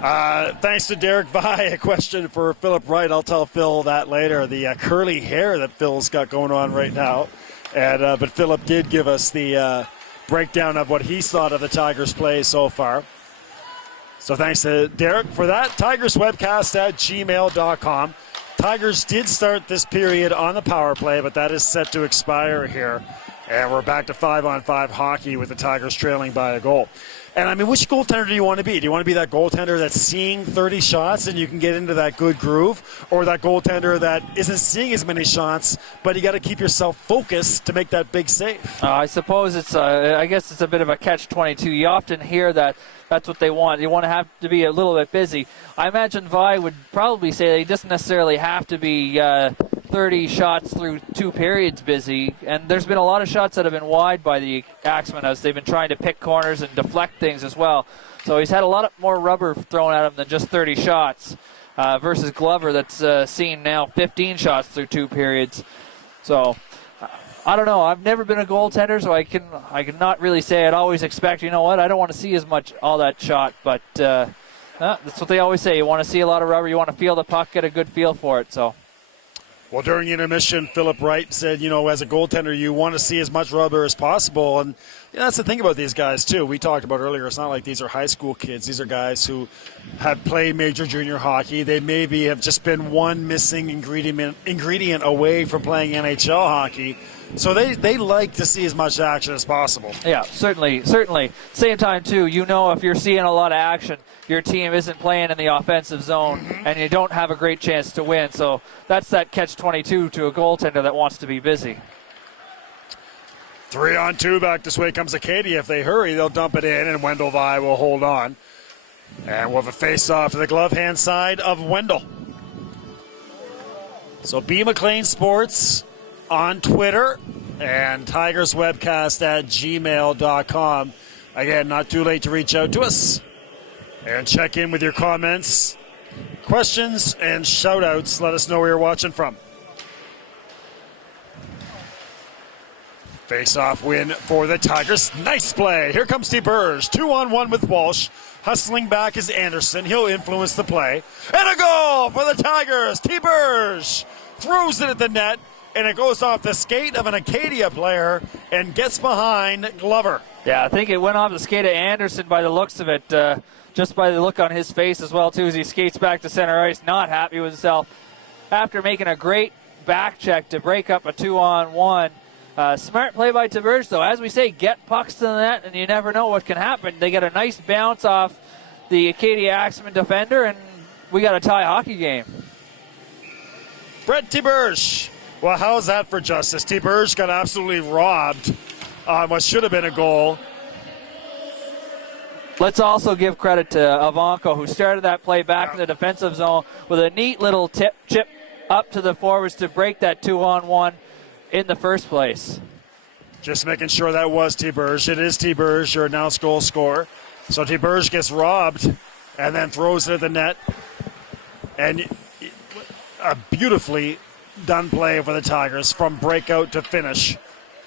Thanks to Derek Vi, a question for Philip Wright. I'll tell Phil that later. The curly hair that Phil's got going on right now. And but Philip did give us the breakdown of what he's thought of the Tigers' play so far. So thanks to Derek for that. TigersWebcast@gmail.com. Tigers did start this period on the power play, but that is set to expire here. And we're back to 5-on-5 hockey with the Tigers trailing by a goal. And, I mean, which goaltender do you want to be? Do you want to be that goaltender that's seeing 30 shots and you can get into that good groove? Or that goaltender that isn't seeing as many shots, but you got to keep yourself focused to make that big save? I suppose it's, I guess it's a bit of a catch-22. You often hear that that's what they want. You want to have to be a little bit busy. I imagine Vi would probably say that he doesn't necessarily have to be 30 shots through 2 periods busy. And there's been a lot of shots that have been wide by the Axemen as they've been trying to pick corners and deflect things as well. So he's had a lot more rubber thrown at him than just 30 shots versus Glover that's seen now 15 shots through 2 periods. So I don't know. I've never been a goaltender, so I can not really say. I'd always expect, you know what, I don't want to see as much all that shot, but that's what they always say. You want to see a lot of rubber. You want to feel the puck, get a good feel for it. So. Well, during intermission, Philip Wright said, you know, as a goaltender, you want to see as much rubber as possible. And that's the thing about these guys, too. We talked about earlier, it's not like these are high school kids. These are guys who have played major junior hockey. They maybe have just been one missing ingredient away from playing NHL hockey. So they like to see as much action as possible. Yeah, certainly. Same time, too, you know, if you're seeing a lot of action, your team isn't playing in the offensive zone, and you don't have a great chance to win. So that's that catch-22 to a goaltender that wants to be busy. 3-on-2 back this way comes Acadia. If they hurry, they'll dump it in, and Wendell Vi will hold on. And we'll have a face-off to the glove-hand side of Wendell. So B. McLean Sports on Twitter and TigersWebcast@gmail.com. Again, not too late to reach out to us and check in with your comments, questions, and shout-outs. Let us know where you're watching from. Face-off win for the Tigers. Nice play. Here comes Tiberge. 2-on-1 with Walsh. Hustling back is Anderson. He'll influence the play. And a goal for the Tigers. Tiberge throws it at the net, and it goes off the skate of an Acadia player and gets behind Glover. Yeah, I think it went off the skate of Anderson by the looks of it, just by the look on his face as well, too, as he skates back to center ice, not happy with himself. After making a great back check to break up a 2-on-1. Smart play by Tiberge, though. As we say, get pucks to the net, and you never know what can happen. They get a nice bounce off the Acadia Axemen defender, and we got a tie hockey game. Brett Tiberge. Well, how's that for justice? Tiberge got absolutely robbed on what should have been a goal. Let's also give credit to Avanko, who started that play back in the defensive zone with a neat little chip up to the forwards to break that 2-on-1 in the first place. Just making sure that was Tiberge. It is Tiberge, your announced goal scorer. So Tiberge gets robbed and then throws it at the net. And a beautifully done play for the Tigers from breakout to finish.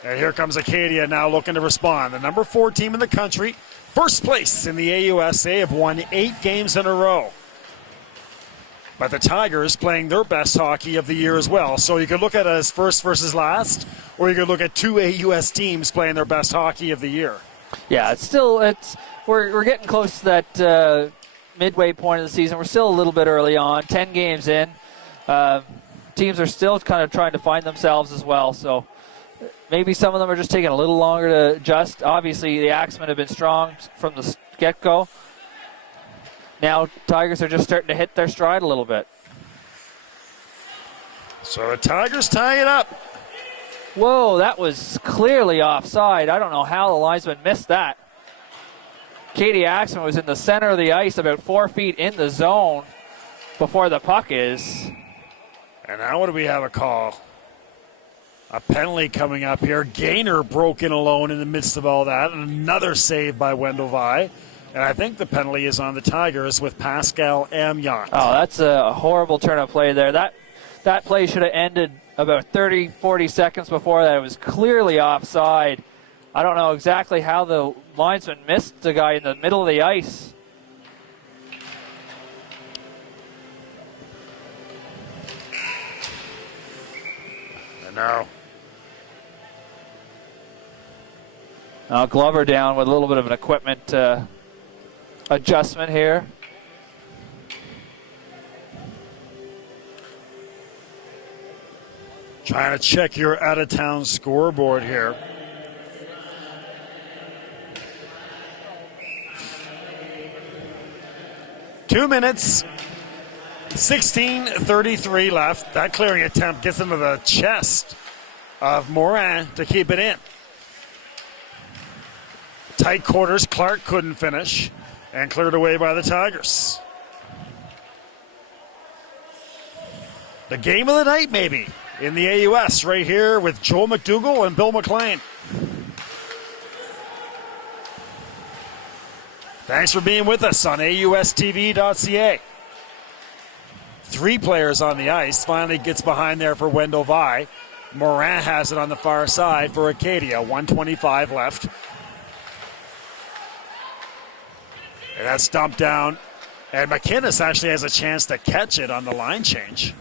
And here comes Acadia now looking to respond. The number 4 team in the country, first place in the AUS. They have won 8 games in a row. But the Tigers playing their best hockey of the year as well. So you could look at it as first versus last, or you could look at 2 AUS teams playing their best hockey of the year. Yeah, we're getting close to that midway point of the season. We're still a little bit early on, 10 games in. Teams are still kind of trying to find themselves as well. So maybe some of them are just taking a little longer to adjust. Obviously, the Axemen have been strong from the get-go. Now Tigers are just starting to hit their stride a little bit. So the Tigers tie it up. Whoa, that was clearly offside. I don't know how the linesman missed that. Acadia Axemen was in the center of the ice, about 4 feet in the zone before the puck is. And now what do we have a call? A penalty coming up here. Gaynor broke in alone in the midst of all that. And another save by Wendell Vi. And I think the penalty is on the Tigers with Pascal Amyant. Oh, that's a horrible turn of play there. That play should have ended about 30, 40 seconds before that. It was clearly offside. I don't know exactly how the linesman missed the guy in the middle of the ice. And now Glover down with a little bit of an equipment adjustment here. trying to check your out-of-town scoreboard here. Two minutes, 16:33 left. That clearing attempt gets into the chest of Morin to keep it in. Tight quarters, Clark couldn't finish and cleared away by the Tigers. The game of the night, maybe, in the AUS right here with Joe McDougall and Bill McLean. Thanks for being with us on AUSTV.ca. 3 players on the ice. Finally gets behind there for Wendell Vi. Morin has it on the far side for Acadia. 1:25 left. And that's dumped down. And McInnes actually has a chance to catch it on the line change.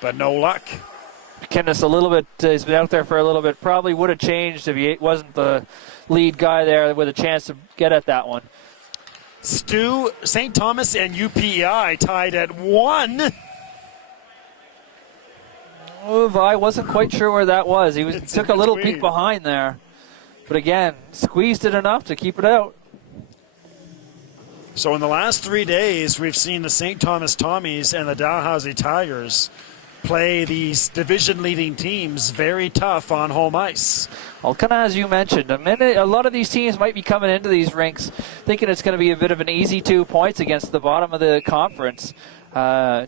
But no luck. McInnes a little bit, he's been out there for a little bit. Probably would have changed if he wasn't the lead guy there with a chance to get at that one. Stu, St. Thomas and UPEI tied at 1. Oh, I wasn't quite sure where that was. He took a little peek behind there. But again, squeezed it enough to keep it out. So in the last 3 days, we've seen the St. Thomas Tommies and the Dalhousie Tigers play these division-leading teams very tough on home ice. Well, kind of as you mentioned, a lot of these teams might be coming into these rinks thinking it's going to be a bit of an easy 2 points against the bottom of the conference,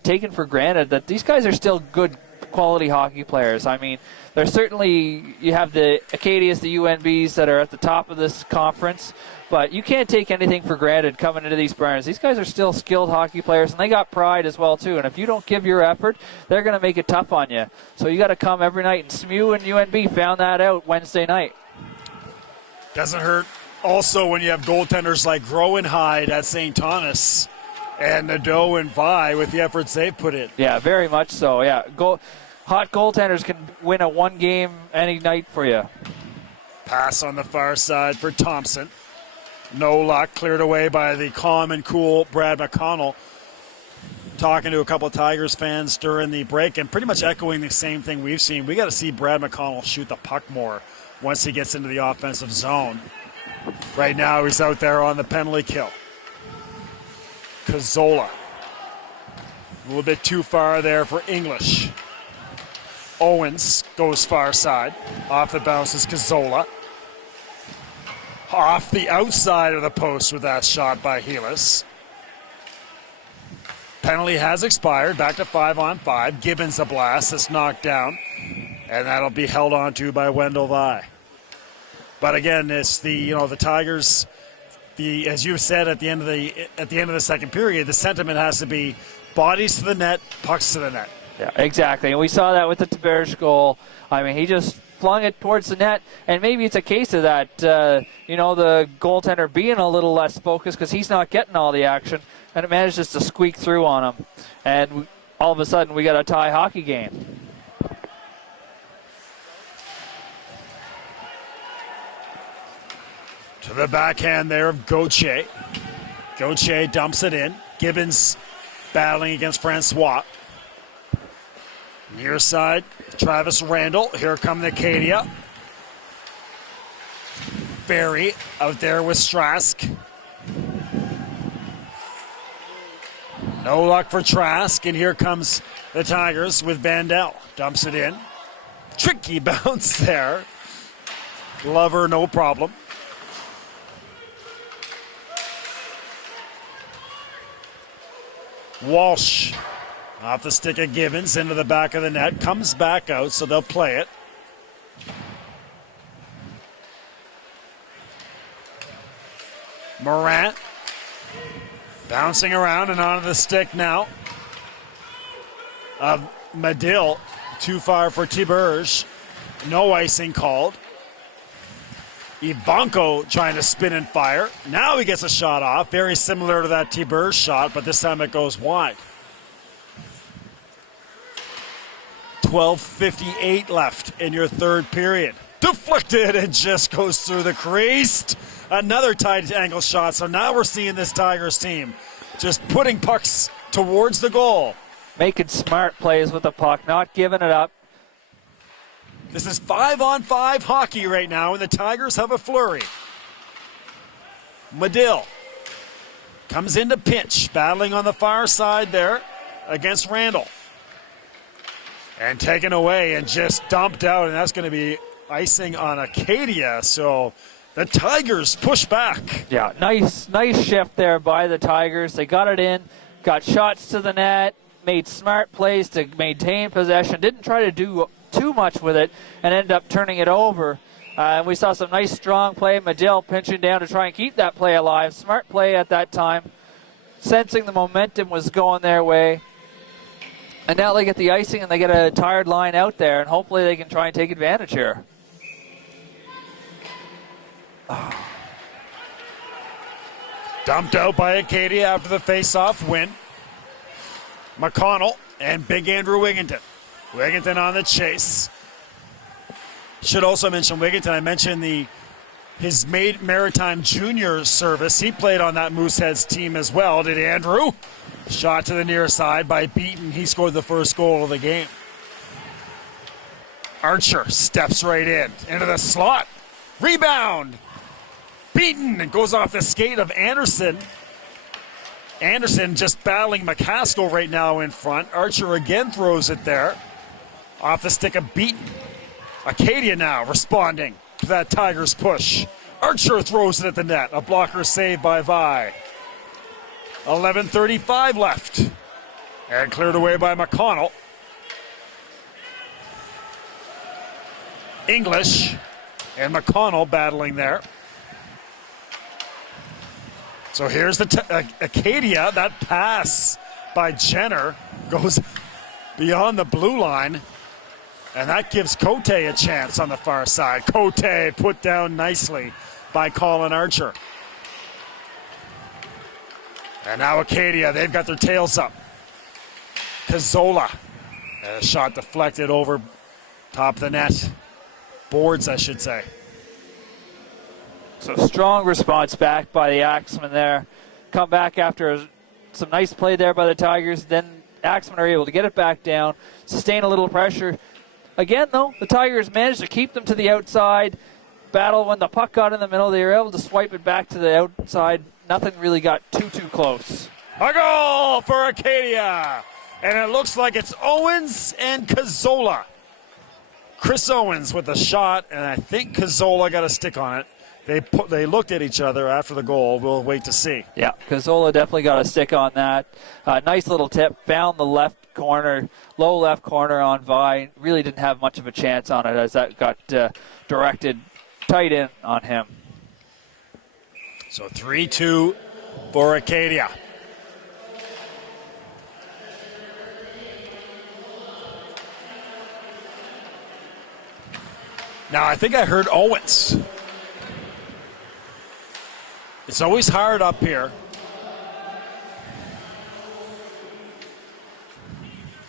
taken for granted that these guys are still good quality hockey players. I mean, there's certainly, you have the Acadias, the UNBs that are at the top of this conference, but you can't take anything for granted coming into these Bryans. These guys are still skilled hockey players, and they got pride as well, too. And if you don't give your effort, they're going to make it tough on you. So you got to come every night, and SMU and UNB found that out Wednesday night. Doesn't hurt also when you have goaltenders like Groenheid at St. Thomas and Nadeau and Vi with the efforts they've put in. Yeah, very much so, yeah. Hot goaltenders can win a 1 game any night for you. Pass on the far side for Thompson. No luck, cleared away by the calm and cool Brad McConnell. Talking to a couple of Tigers fans during the break and pretty much echoing the same thing we've seen. We got to see Brad McConnell shoot the puck more once he gets into the offensive zone. Right now he's out there on the penalty kill. Cazzola. A little bit too far there for English. Owens goes far side. Off the bounce is Cazzola. Off the outside of the post with that shot by Helis. Penalty has expired. Back to 5-on-5. Gibbons a blast that's knocked down. And that'll be held on to by Wendell Vi. But again, it's the Tigers, as you said at the end of the second period, the sentiment has to be bodies to the net, pucks to the net. Yeah, exactly. And we saw that with the Tiberge goal. I mean, he just flung it towards the net, and maybe it's a case of that, the goaltender being a little less focused because he's not getting all the action, and it manages to squeak through on him. And all of a sudden, we got a tie hockey game. To the backhand there of Gauthier. Gauthier dumps it in. Gibbons battling against Francois. Near side, Travis Randall. Here come the Acadia. Barry out there with Trask. No luck for Trask, and here comes the Tigers with Vandal. Dumps it in. Tricky bounce there. Glover, no problem. Walsh off the stick of Gibbons into the back of the net. Comes back out, so they'll play it. Morant bouncing around and onto the stick now of Medill. Too far for Tiberge. No icing called. Ivanko trying to spin and fire. Now he gets a shot off. Very similar to that Tiberge shot, but this time it goes wide. 12:58 left in your third period. Deflected and just goes through the crease. Another tight angle shot. So now we're seeing this Tigers team just putting pucks towards the goal. Making smart plays with the puck, not giving it up. This is 5-on-5 hockey right now, and the Tigers have a flurry. Medill comes into pinch, battling on the far side there against Randall. And taken away and just dumped out, and that's going to be icing on Acadia. So the Tigers push back. Yeah, nice shift there by the Tigers. They got it in, got shots to the net, made smart plays to maintain possession, didn't try to do too much with it, and ended up turning it over. We saw some nice strong play. Medill pinching down to try and keep that play alive. Smart play at that time, sensing the momentum was going their way. And now they get the icing and they get a tired line out there, and hopefully they can try and take advantage here. Dumped out by Acadia after the face-off win. McConnell and Big Andrew Wigginton. Wigginton on the chase. Should also mention Wigginton. I mentioned his Maritime Junior service. He played on that Mooseheads team as well. Did Andrew? Shot to the near side by Beaton. He scored the first goal of the game. Archer steps right into the slot. Rebound. Beaton. It goes off the skate of Anderson. Anderson just battling McCaskill right now in front. Archer again throws it there. Off the stick of Beaton. Acadia now responding to that Tigers push. Archer throws it at the net. A blocker save by Vi. 11:35 left. And cleared away by McConnell. English and McConnell battling there. So here's the Acadia. That pass by Jenner goes beyond the blue line. And that gives Cote a chance on the far side. Cote put down nicely by Colin Archer. And now Acadia, they've got their tails up. Cazzola. A shot deflected over top of the net. Boards, I should say. So strong response back by the Axemen there. Come back after some nice play there by the Tigers. Then Axemen are able to get it back down, sustain a little pressure. Again, though, the Tigers managed to keep them to the outside. Battle when the puck got in the middle. They were able to swipe it back to the outside. Nothing really got too close. A goal for Acadia. And it looks like it's Owens and Cazzola. Chris Owens with the shot, and I think Cazzola got a stick on it. They looked at each other after the goal. We'll wait to see. Yeah, Cazzola definitely got a stick on that. Nice little tip. Found the left corner, low left corner on Vi. Really didn't have much of a chance on it as that got directed tight in on him. So 3-2 for Acadia. Now, I think I heard Owens. It's always hard up here.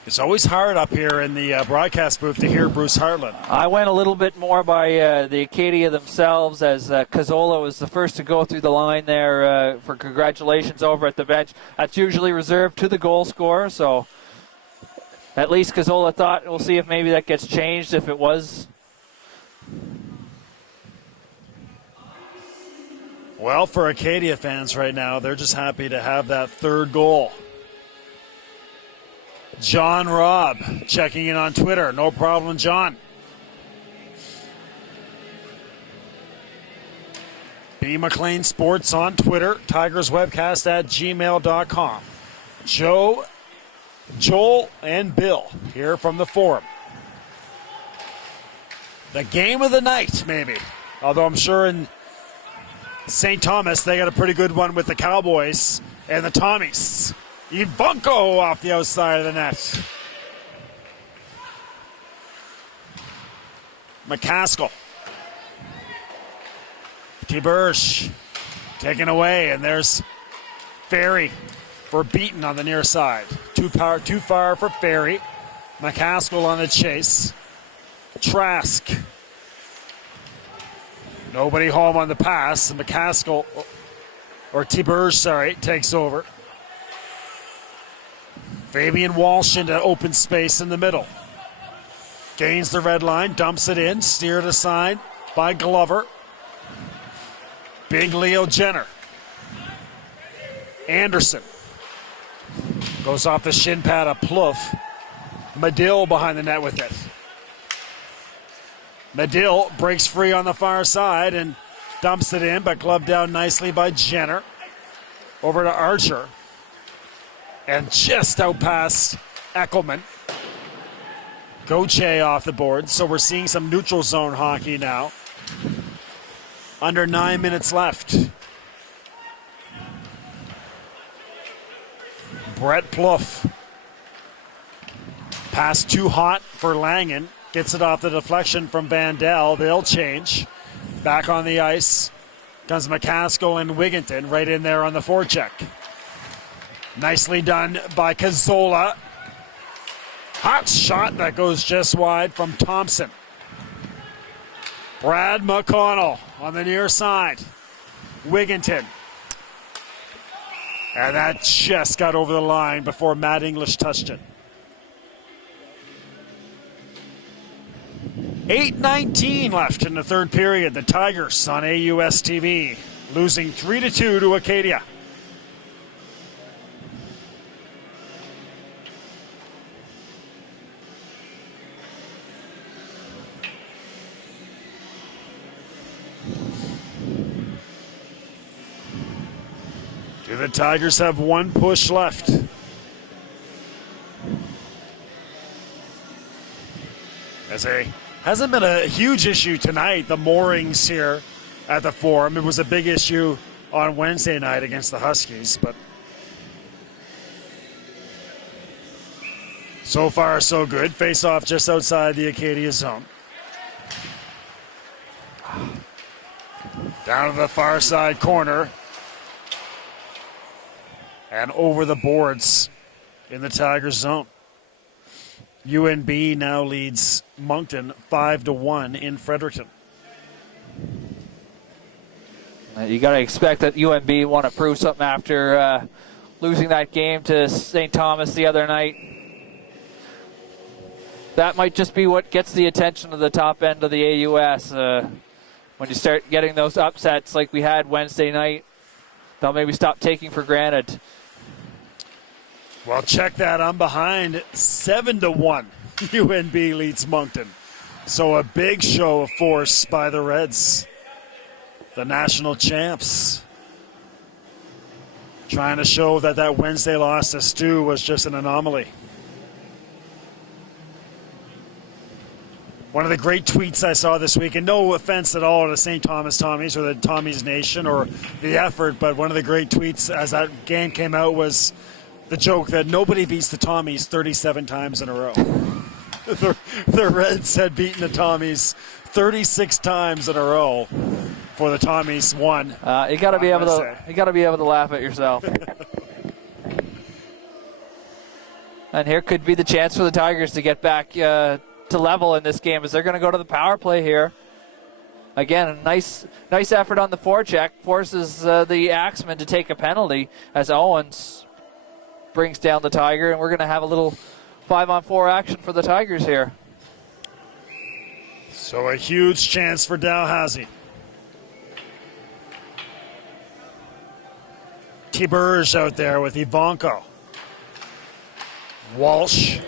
It's always hard up here in the broadcast booth to hear Bruce Hartland. I went a little bit more by the Acadia themselves, as Cazzola was the first to go through the line there for congratulations over at the bench. That's usually reserved to the goal scorer, so at least Cazzola thought, we'll see if maybe that gets changed if it was. Well, for Acadia fans right now, they're just happy to have that third goal. John Robb checking in on Twitter. No problem, John. B. McLean Sports on Twitter. Tigerswebcast at gmail.com. Joe, Joel, and Bill here from the forum. The game of the night, maybe. Although I'm sure in St. Thomas, they got a pretty good one with the Cowboys and the Tommies. Ivanko off the outside of the net. McCaskill. Tiberge taken away, and there's Ferry for Beaton on the near side. Too far for Ferry. McCaskill on the chase. Trask. Nobody home on the pass. McCaskill, or Tiberge, takes over. Fabian Walsh into open space in the middle. Gains the red line, dumps it in, steered aside by Glover. Big Leo Jenner. Anderson. Goes off the shin pad of Plouffe. Medill behind the net with it. Medill breaks free on the far side and dumps it in, but gloved down nicely by Jenner. Over to Archer. And just out past Eckelman. Gauthier off the board, so we're seeing some neutral zone hockey now. Under 9 minutes left. Brett Plouffe. Pass too hot for Langen. Gets it off the deflection from Vandal. They'll change. Back on the ice comes McCaskill and Wigginton right in there on the forecheck. Nicely done by Cazzola. Hot shot that goes just wide from Thompson. Brad McConnell on the near side. Wigginton. And that just got over the line before Matt English touched it. 8:19 left in the third period. The Tigers on AUS TV losing 3-2 to Acadia. Do the Tigers have one push left? Hasn't been a huge issue tonight, the moorings here at the Forum. It was a big issue on Wednesday night against the Huskies, but so far so good. Face off just outside the Acadia zone. Down to the far side corner. And over the boards in the Tigers zone. UNB now leads Moncton 5-1 in Fredericton. You got to expect that UNB want to prove something after losing that game to St. Thomas the other night. That might just be what gets the attention of the top end of the AUS. When you start getting those upsets like we had Wednesday night, they'll maybe stop taking for granted. Well, check that. I'm behind 7-1. UNB leads Moncton. So a big show of force by the Reds. The national champs. Trying to show that that Wednesday loss to Stu was just an anomaly. One of the great tweets I saw this week, and no offense at all to St. Thomas Tommies or the Tommies Nation or the effort, but one of the great tweets as that game came out was the joke that nobody beats the Tommies 37 times in a row. The Reds had beaten the Tommies 36 times in a row for the Tommies won. You got to be able to laugh at yourself. And here could be the chance for the Tigers to get back to level in this game as they're going to go to the power play here. Again, a nice effort on the forecheck forces the Axemen to take a penalty as Owens brings down the Tiger, and we're going to have a little 5-on-4 action for the Tigers here. So a huge chance for Dalhousie. Tiberge out there with Ivanko. Walsh,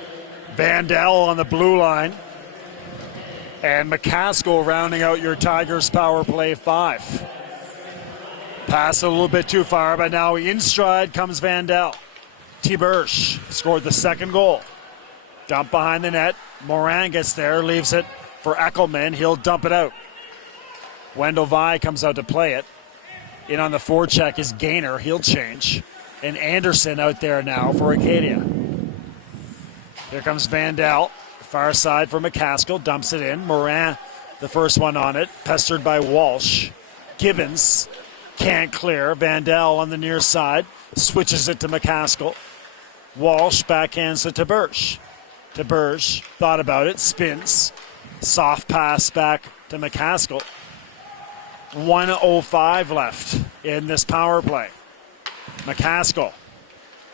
Vandal on the blue line, and McCaskill rounding out your Tigers power play 5. Pass a little bit too far, but now in stride comes Vandal. Tiberge scored the second goal. Dump behind the net. Morin gets there, leaves it for Axemen. He'll dump it out. Wendell Vi comes out to play it. In on the forecheck is Gaynor. He'll change. And Anderson out there now for Acadia. Here comes Vandal. Far side for McCaskill. Dumps it in. Morin, the first one on it. Pestered by Walsh. Gibbons can't clear. Vandal on the near side. Switches it to McCaskill. Walsh backhands to Tiberge. Tiberge thought about it. Spins. Soft pass back to McCaskill. 1:05 left in this power play. McCaskill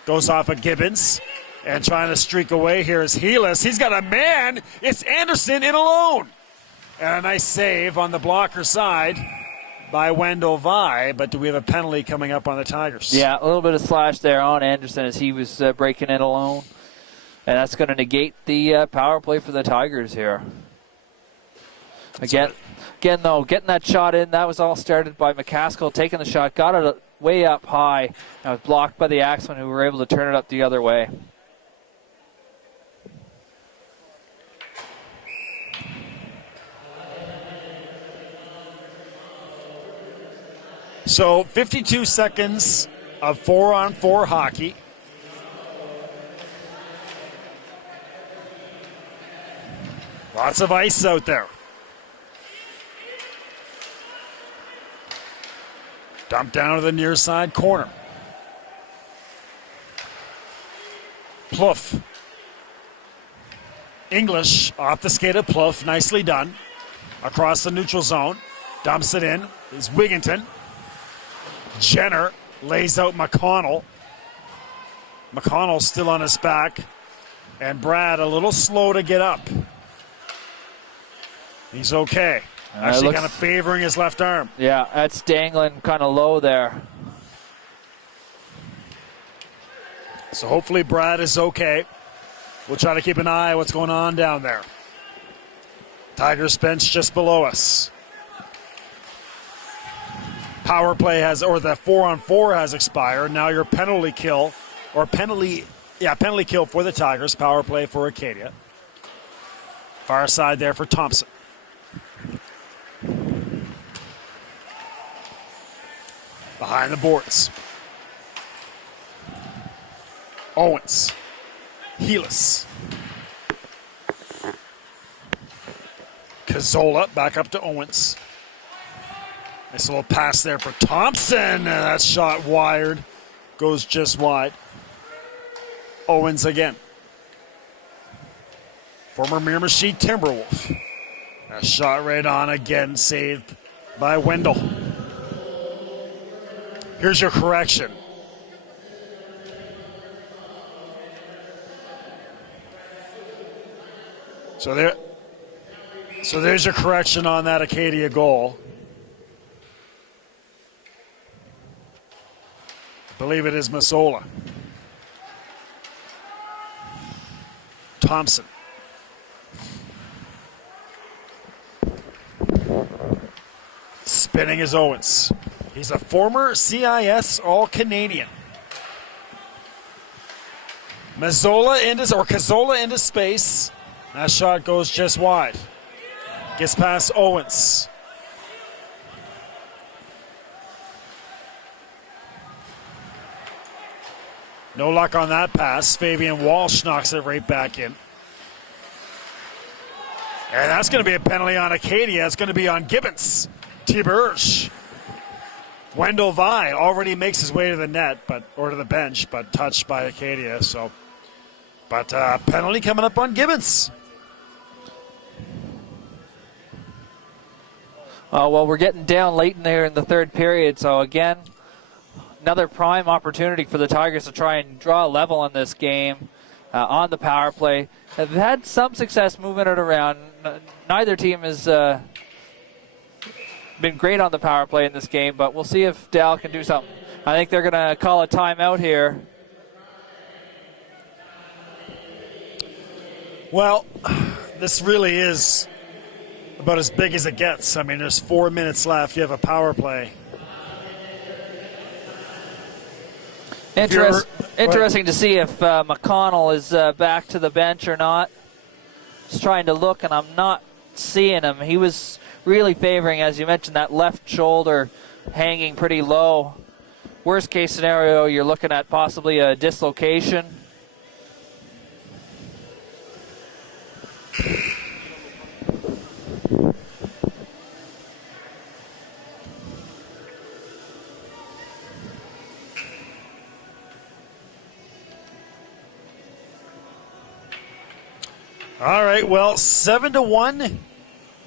goes off of Gibbons and trying to streak away here is Helis. He's got a man. It's Anderson in alone. And a nice save on the blocker side by Wendell Vi, but do we have a penalty coming up on the Tigers? Yeah, a little bit of slash there on Anderson as he was breaking in alone. And that's going to negate the power play for the Tigers here. Again, though, getting that shot in, that was all started by McCaskill taking the shot, got it way up high, and was blocked by the Axemen who were able to turn it up the other way. So 52 seconds of 4-on-4 hockey. Lots of ice out there. Dump down to the near side corner. Plouffe. English off the skate of Plouffe. Nicely done. Across the neutral zone. Dumps it in. Is Wigginton. Jenner lays out McConnell. McConnell still on his back. And Brad a little slow to get up. He's okay. Actually kind of favoring his left arm. Yeah, that's dangling kind of low there. So hopefully Brad is okay. We'll try to keep an eye on what's going on down there. Tigers bench just below us. Power play has, or the 4-on-4 has expired. Now your penalty kill for the Tigers. Power play for Acadia. Far side there for Thompson. Behind the boards. Owens. Helis. Cazzola back up to Owens. Nice little pass there for Thompson. And that shot wired. Goes just wide. Owens again. Former Miramichi Timberwolf. That shot right on again. Saved by Wendell. Here's your correction. So there's your correction on that Acadia goal. I believe it is Massola. Thompson. Spinning is Owens. He's a former CIS All-Canadian. Cazzola into space. That shot goes just wide. Gets past Owens. No luck on that pass. Fabian Walsh knocks it right back in. And that's going to be a penalty on Acadia. It's going to be on Gibbons. Tiberge. Wendell Vi already makes his way to the net, or to the bench, but touched by Acadia. But penalty coming up on Gibbons. Well, we're getting down late in there in the third period, so again, another prime opportunity for the Tigers to try and draw a level in this game on the power play. They've had some success moving it around. Neither team has been great on the power play in this game, but we'll see if Dal can do something. I think they're going to call a timeout here. Well, this really is about as big as it gets. I mean, there's 4 minutes left. You have a power play. Interesting to see if McConnell is back to the bench or not. Just trying to look, and I'm not seeing him. He was really favoring, as you mentioned, that left shoulder hanging pretty low. Worst case scenario, you're looking at possibly a dislocation. All right, well, 7-1.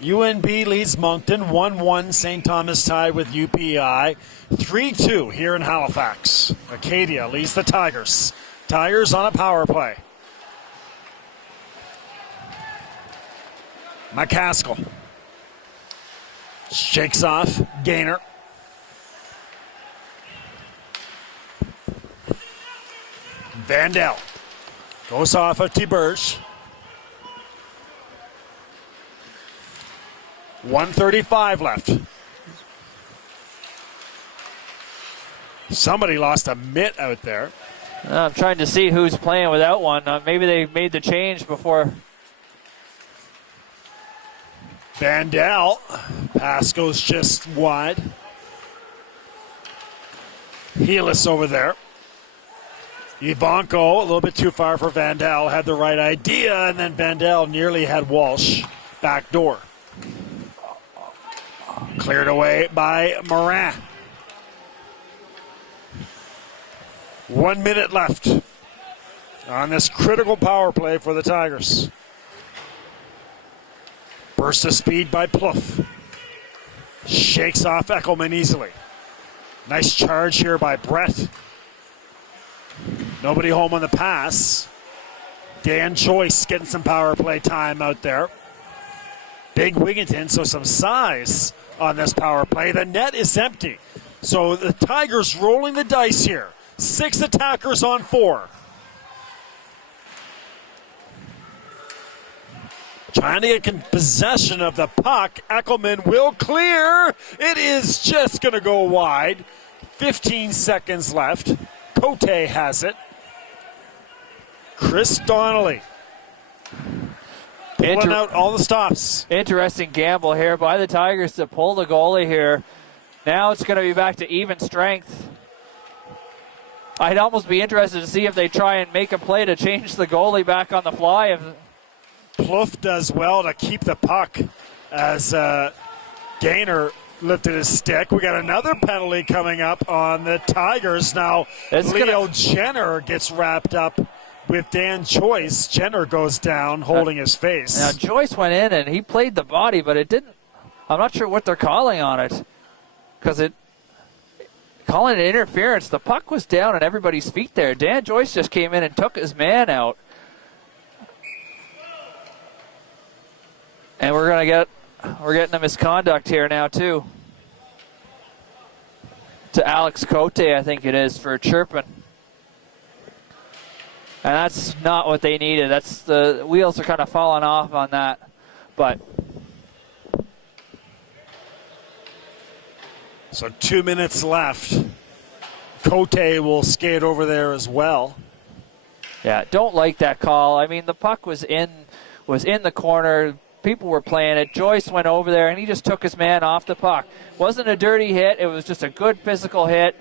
UNB leads Moncton. 1-1. St. Thomas tied with UPI. 3-2 here in Halifax. Acadia leads the Tigers. Tigers on a power play. McCaskill shakes off Gaynor. Vandal goes off of Tiberge. 1:35 left. Somebody lost a mitt out there. I'm trying to see who's playing without one. Maybe they made the change before. Vandal. Pass goes just wide. Helis over there. Ivanko, a little bit too far for Vandal, had the right idea, and then Vandal nearly had Walsh back door. Cleared away by Morin. 1 minute left on this critical power play for the Tigers. Burst of speed by Plouffe. Shakes off Eckelman easily. Nice charge here by Brett. Nobody home on the pass. Dan Choice getting some power play time out there. Big Wigginton, so some size on this power play. The net is empty. So the Tigers rolling the dice here. 6 attackers on 4. Trying to get possession of the puck. Eckelman will clear. It is just going to go wide. 15 seconds left. Cote has it. Chris Donnelly pulling out all the stops. Interesting gamble here by the Tigers to pull the goalie here. Now it's going to be back to even strength. I'd almost be interested to see if they try and make a play to change the goalie back on the fly. Plouffe does well to keep the puck as Gaynor lifted his stick. We got another penalty coming up on the Tigers now. Leo Jenner gets wrapped up with Dan Choice. Jenner goes down holding his face. Now Choice went in and he played the body, but it didn't. I'm not sure what they're calling on it, because calling it interference. The puck was down at everybody's feet there. Dan Joyce just came in and took his man out. And we're getting a misconduct here now too. To Alex Cote, I think it is, for chirping. And that's not what they needed. That's the wheels are kind of falling off on that. But so 2 minutes left. Cote will skate over there as well. Yeah, don't like that call. I mean, the puck was in the corner. People were playing it. Joyce went over there and he just took his man off the puck. Wasn't a dirty hit. It was just a good physical hit.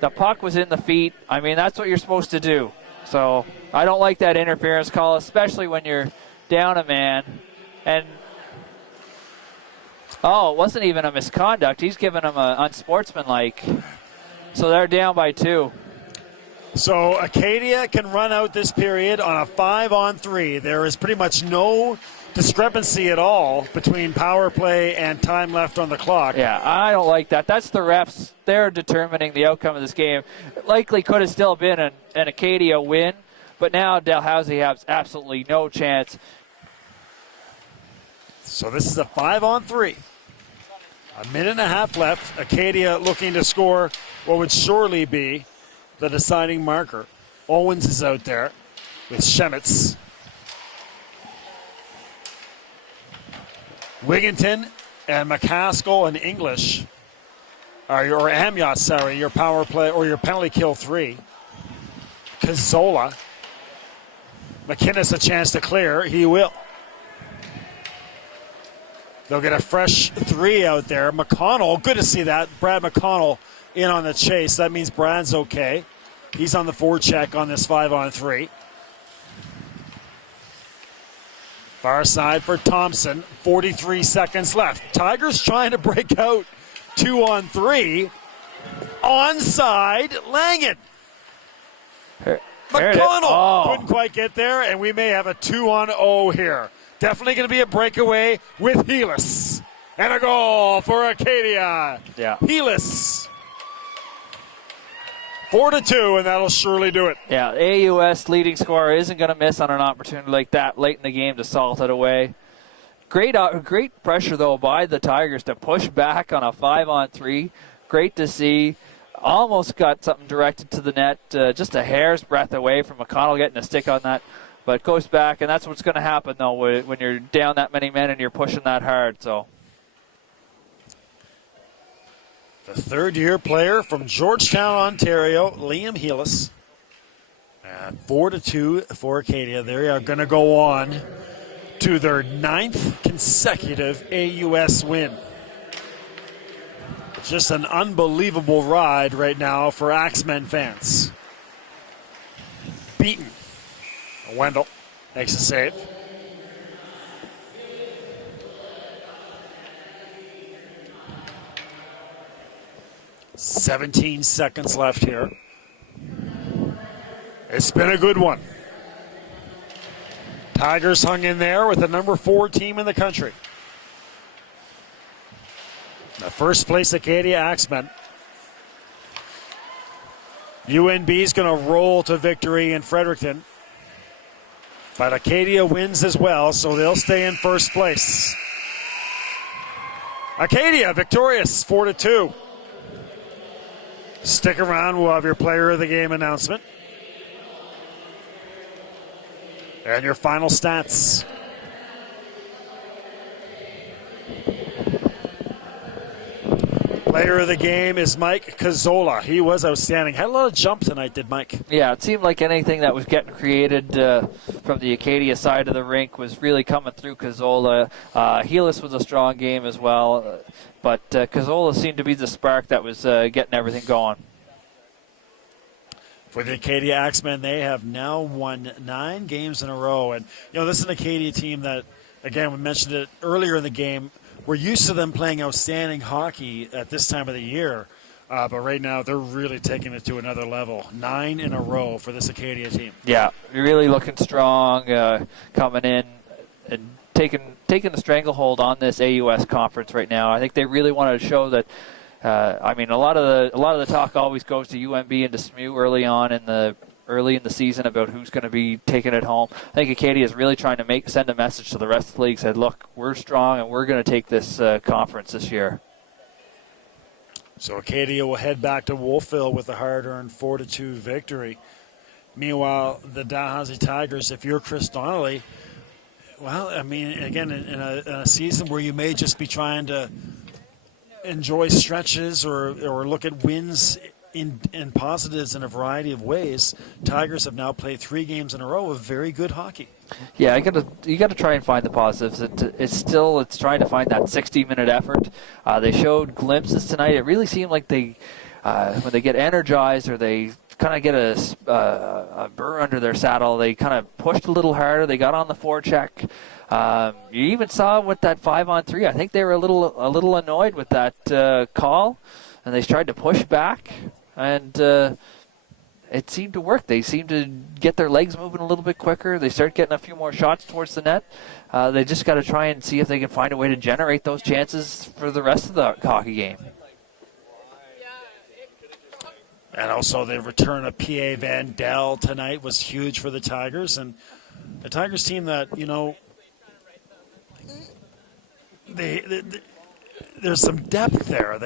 The puck was in the feet. I mean, that's what you're supposed to do. So I don't like that interference call, especially when you're down a man. And Oh, it wasn't even a misconduct. He's given him an unsportsmanlike. So they're down by 2. So Acadia can run out this period on a 5-on-3. There is pretty much no discrepancy at all between power play and time left on the clock. Yeah, I don't like that. That's the refs. They're determining the outcome of this game. It likely could have still been an Acadia win, but now Dalhousie has absolutely no chance. So this is a 5-on-3. A minute and a half left. Acadia looking to score what would surely be the deciding marker. Owens is out there with Shemitz. Wigginton and McCaskill and English are your Amyot, sorry, your power play or your penalty kill 3. Cazzola. McInnes a chance to clear. He will. They'll get a fresh 3 out there. McConnell, good to see that. Brad McConnell in on the chase. That means Brad's okay. He's on the forecheck on this 5-on-3. Far side for Thompson. 43 seconds left. Tigers trying to break out 2-on-3. Onside, Langen. McConnell couldn't quite get there, and we may have a 2-on-0 here. Definitely going to be a breakaway with Helis. And a goal for Acadia. Yeah. Helis. 4-2, and that'll surely do it. Yeah, AUS leading scorer isn't going to miss on an opportunity like that late in the game to salt it away. Great pressure, though, by the Tigers to push back on a 5-on-3. Great to see. Almost got something directed to the net, just a hair's breadth away from McConnell getting a stick on that. But it goes back, and that's what's going to happen, though, when you're down that many men and you're pushing that hard. So, the third-year player from Georgetown, Ontario, Liam Helis. 4-2 for Acadia. They are going to go on to their 9th consecutive AUS win. Just an unbelievable ride right now for Axemen fans. Beaten. Wendell makes a save. "17 seconds left here. It's been a good one. Tigers hung in there with the number 4 team in the country. The first place Acadia Axemen. UNB is going to roll to victory in Fredericton. But Acadia wins as well, so they'll stay in first place. Acadia victorious 4-2. Stick around, we'll have your player of the game announcement. And your final stats. Player of the game is Mike Cazzola. He was outstanding. Had a lot of jump tonight, did Mike? Yeah, it seemed like anything that was getting created from the Acadia side of the rink was really coming through Cazzola. Helis was a strong game as well, but Cazzola seemed to be the spark that was getting everything going. For the Acadia Axemen, they have now won 9 games in a row. And, this is an Acadia team that, again, we mentioned it earlier in the game, we're used to them playing outstanding hockey at this time of the year. But right now, they're really taking it to another level. 9 in a row for this Acadia team. Yeah, really looking strong, coming in and taking the stranglehold on this AUS conference right now. I think they really wanted to show that. A lot of the talk always goes to UNB and to SMU early in the season about who's going to be taking it home. I think Acadia is really trying to send a message to the rest of the league. Said, look, we're strong and we're going to take this conference this year. So Acadia will head back to Wolfville with a hard-earned 4-2 victory. Meanwhile, the Dalhousie Tigers, if you're Chris Donnelly, again, in a season where you may just be trying to enjoy stretches or look at wins in positives in a variety of ways, Tigers have now played 3 games in a row of very good hockey. Yeah, you got to try and find the positives. It's trying to find that 60-minute effort. They showed glimpses tonight. It really seemed like they when they get energized or they kind of get a burr under their saddle. They kind of pushed a little harder. They got on the forecheck. You even saw with that 5-on-3. I think they were a little annoyed with that call, and they tried to push back, and it seemed to work. They seemed to get their legs moving a little bit quicker. They started getting a few more shots towards the net. They just got to try and see if they can find a way to generate those chances for the rest of the hockey game. And also the return of P.A. Vandell tonight was huge for the Tigers. And the Tigers team that, there's some depth there.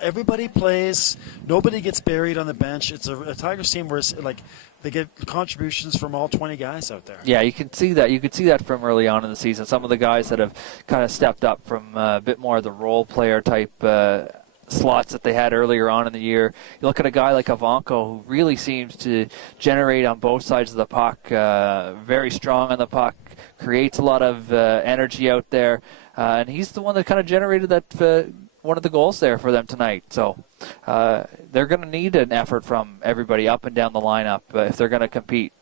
Everybody plays. Nobody gets buried on the bench. It's a Tigers team where it's they get contributions from all 20 guys out there. Yeah, you can see that. You could see that from early on in the season. Some of the guys that have kind of stepped up from a bit more of the role player type slots that they had earlier on in the year. You look at a guy like Ivanko, who really seems to generate on both sides of the puck, very strong on the puck, creates a lot of energy out there, and he's the one that kind of generated that one of the goals there for them tonight. So they're going to need an effort from everybody up and down the lineup if they're going to compete.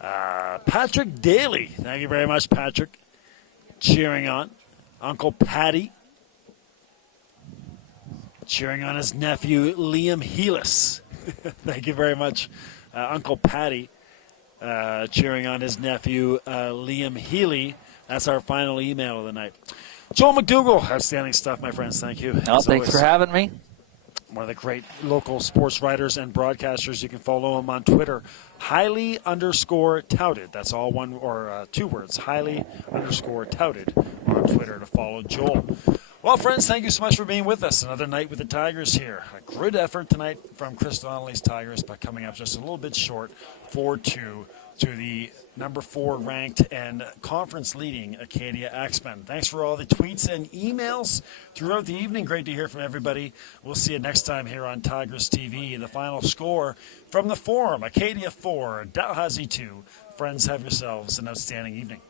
Patrick Daly, thank you very much, Patrick, cheering on Uncle Patty. Cheering on his nephew, Liam Heelis. Thank you very much, Uncle Patty. Cheering on his nephew, Liam Healy. That's our final email of the night. Joel McDougall, outstanding stuff, my friends. Thank you. Thanks for having me. One of the great local sports writers and broadcasters. You can follow him on Twitter, highly_touted. That's all one or two words, highly_touted on Twitter to follow Joel. Well, friends, thank you so much for being with us. Another night with the Tigers here. A good effort tonight from Chris Donnelly's Tigers, but coming up just a little bit short, 4-2 to the number 4 ranked and conference leading Acadia Axemen. Thanks for all the tweets and emails throughout the evening. Great to hear from everybody. We'll see you next time here on Tigers TV. The final score from the Forum, Acadia 4, Dalhousie 2. Friends, have yourselves an outstanding evening.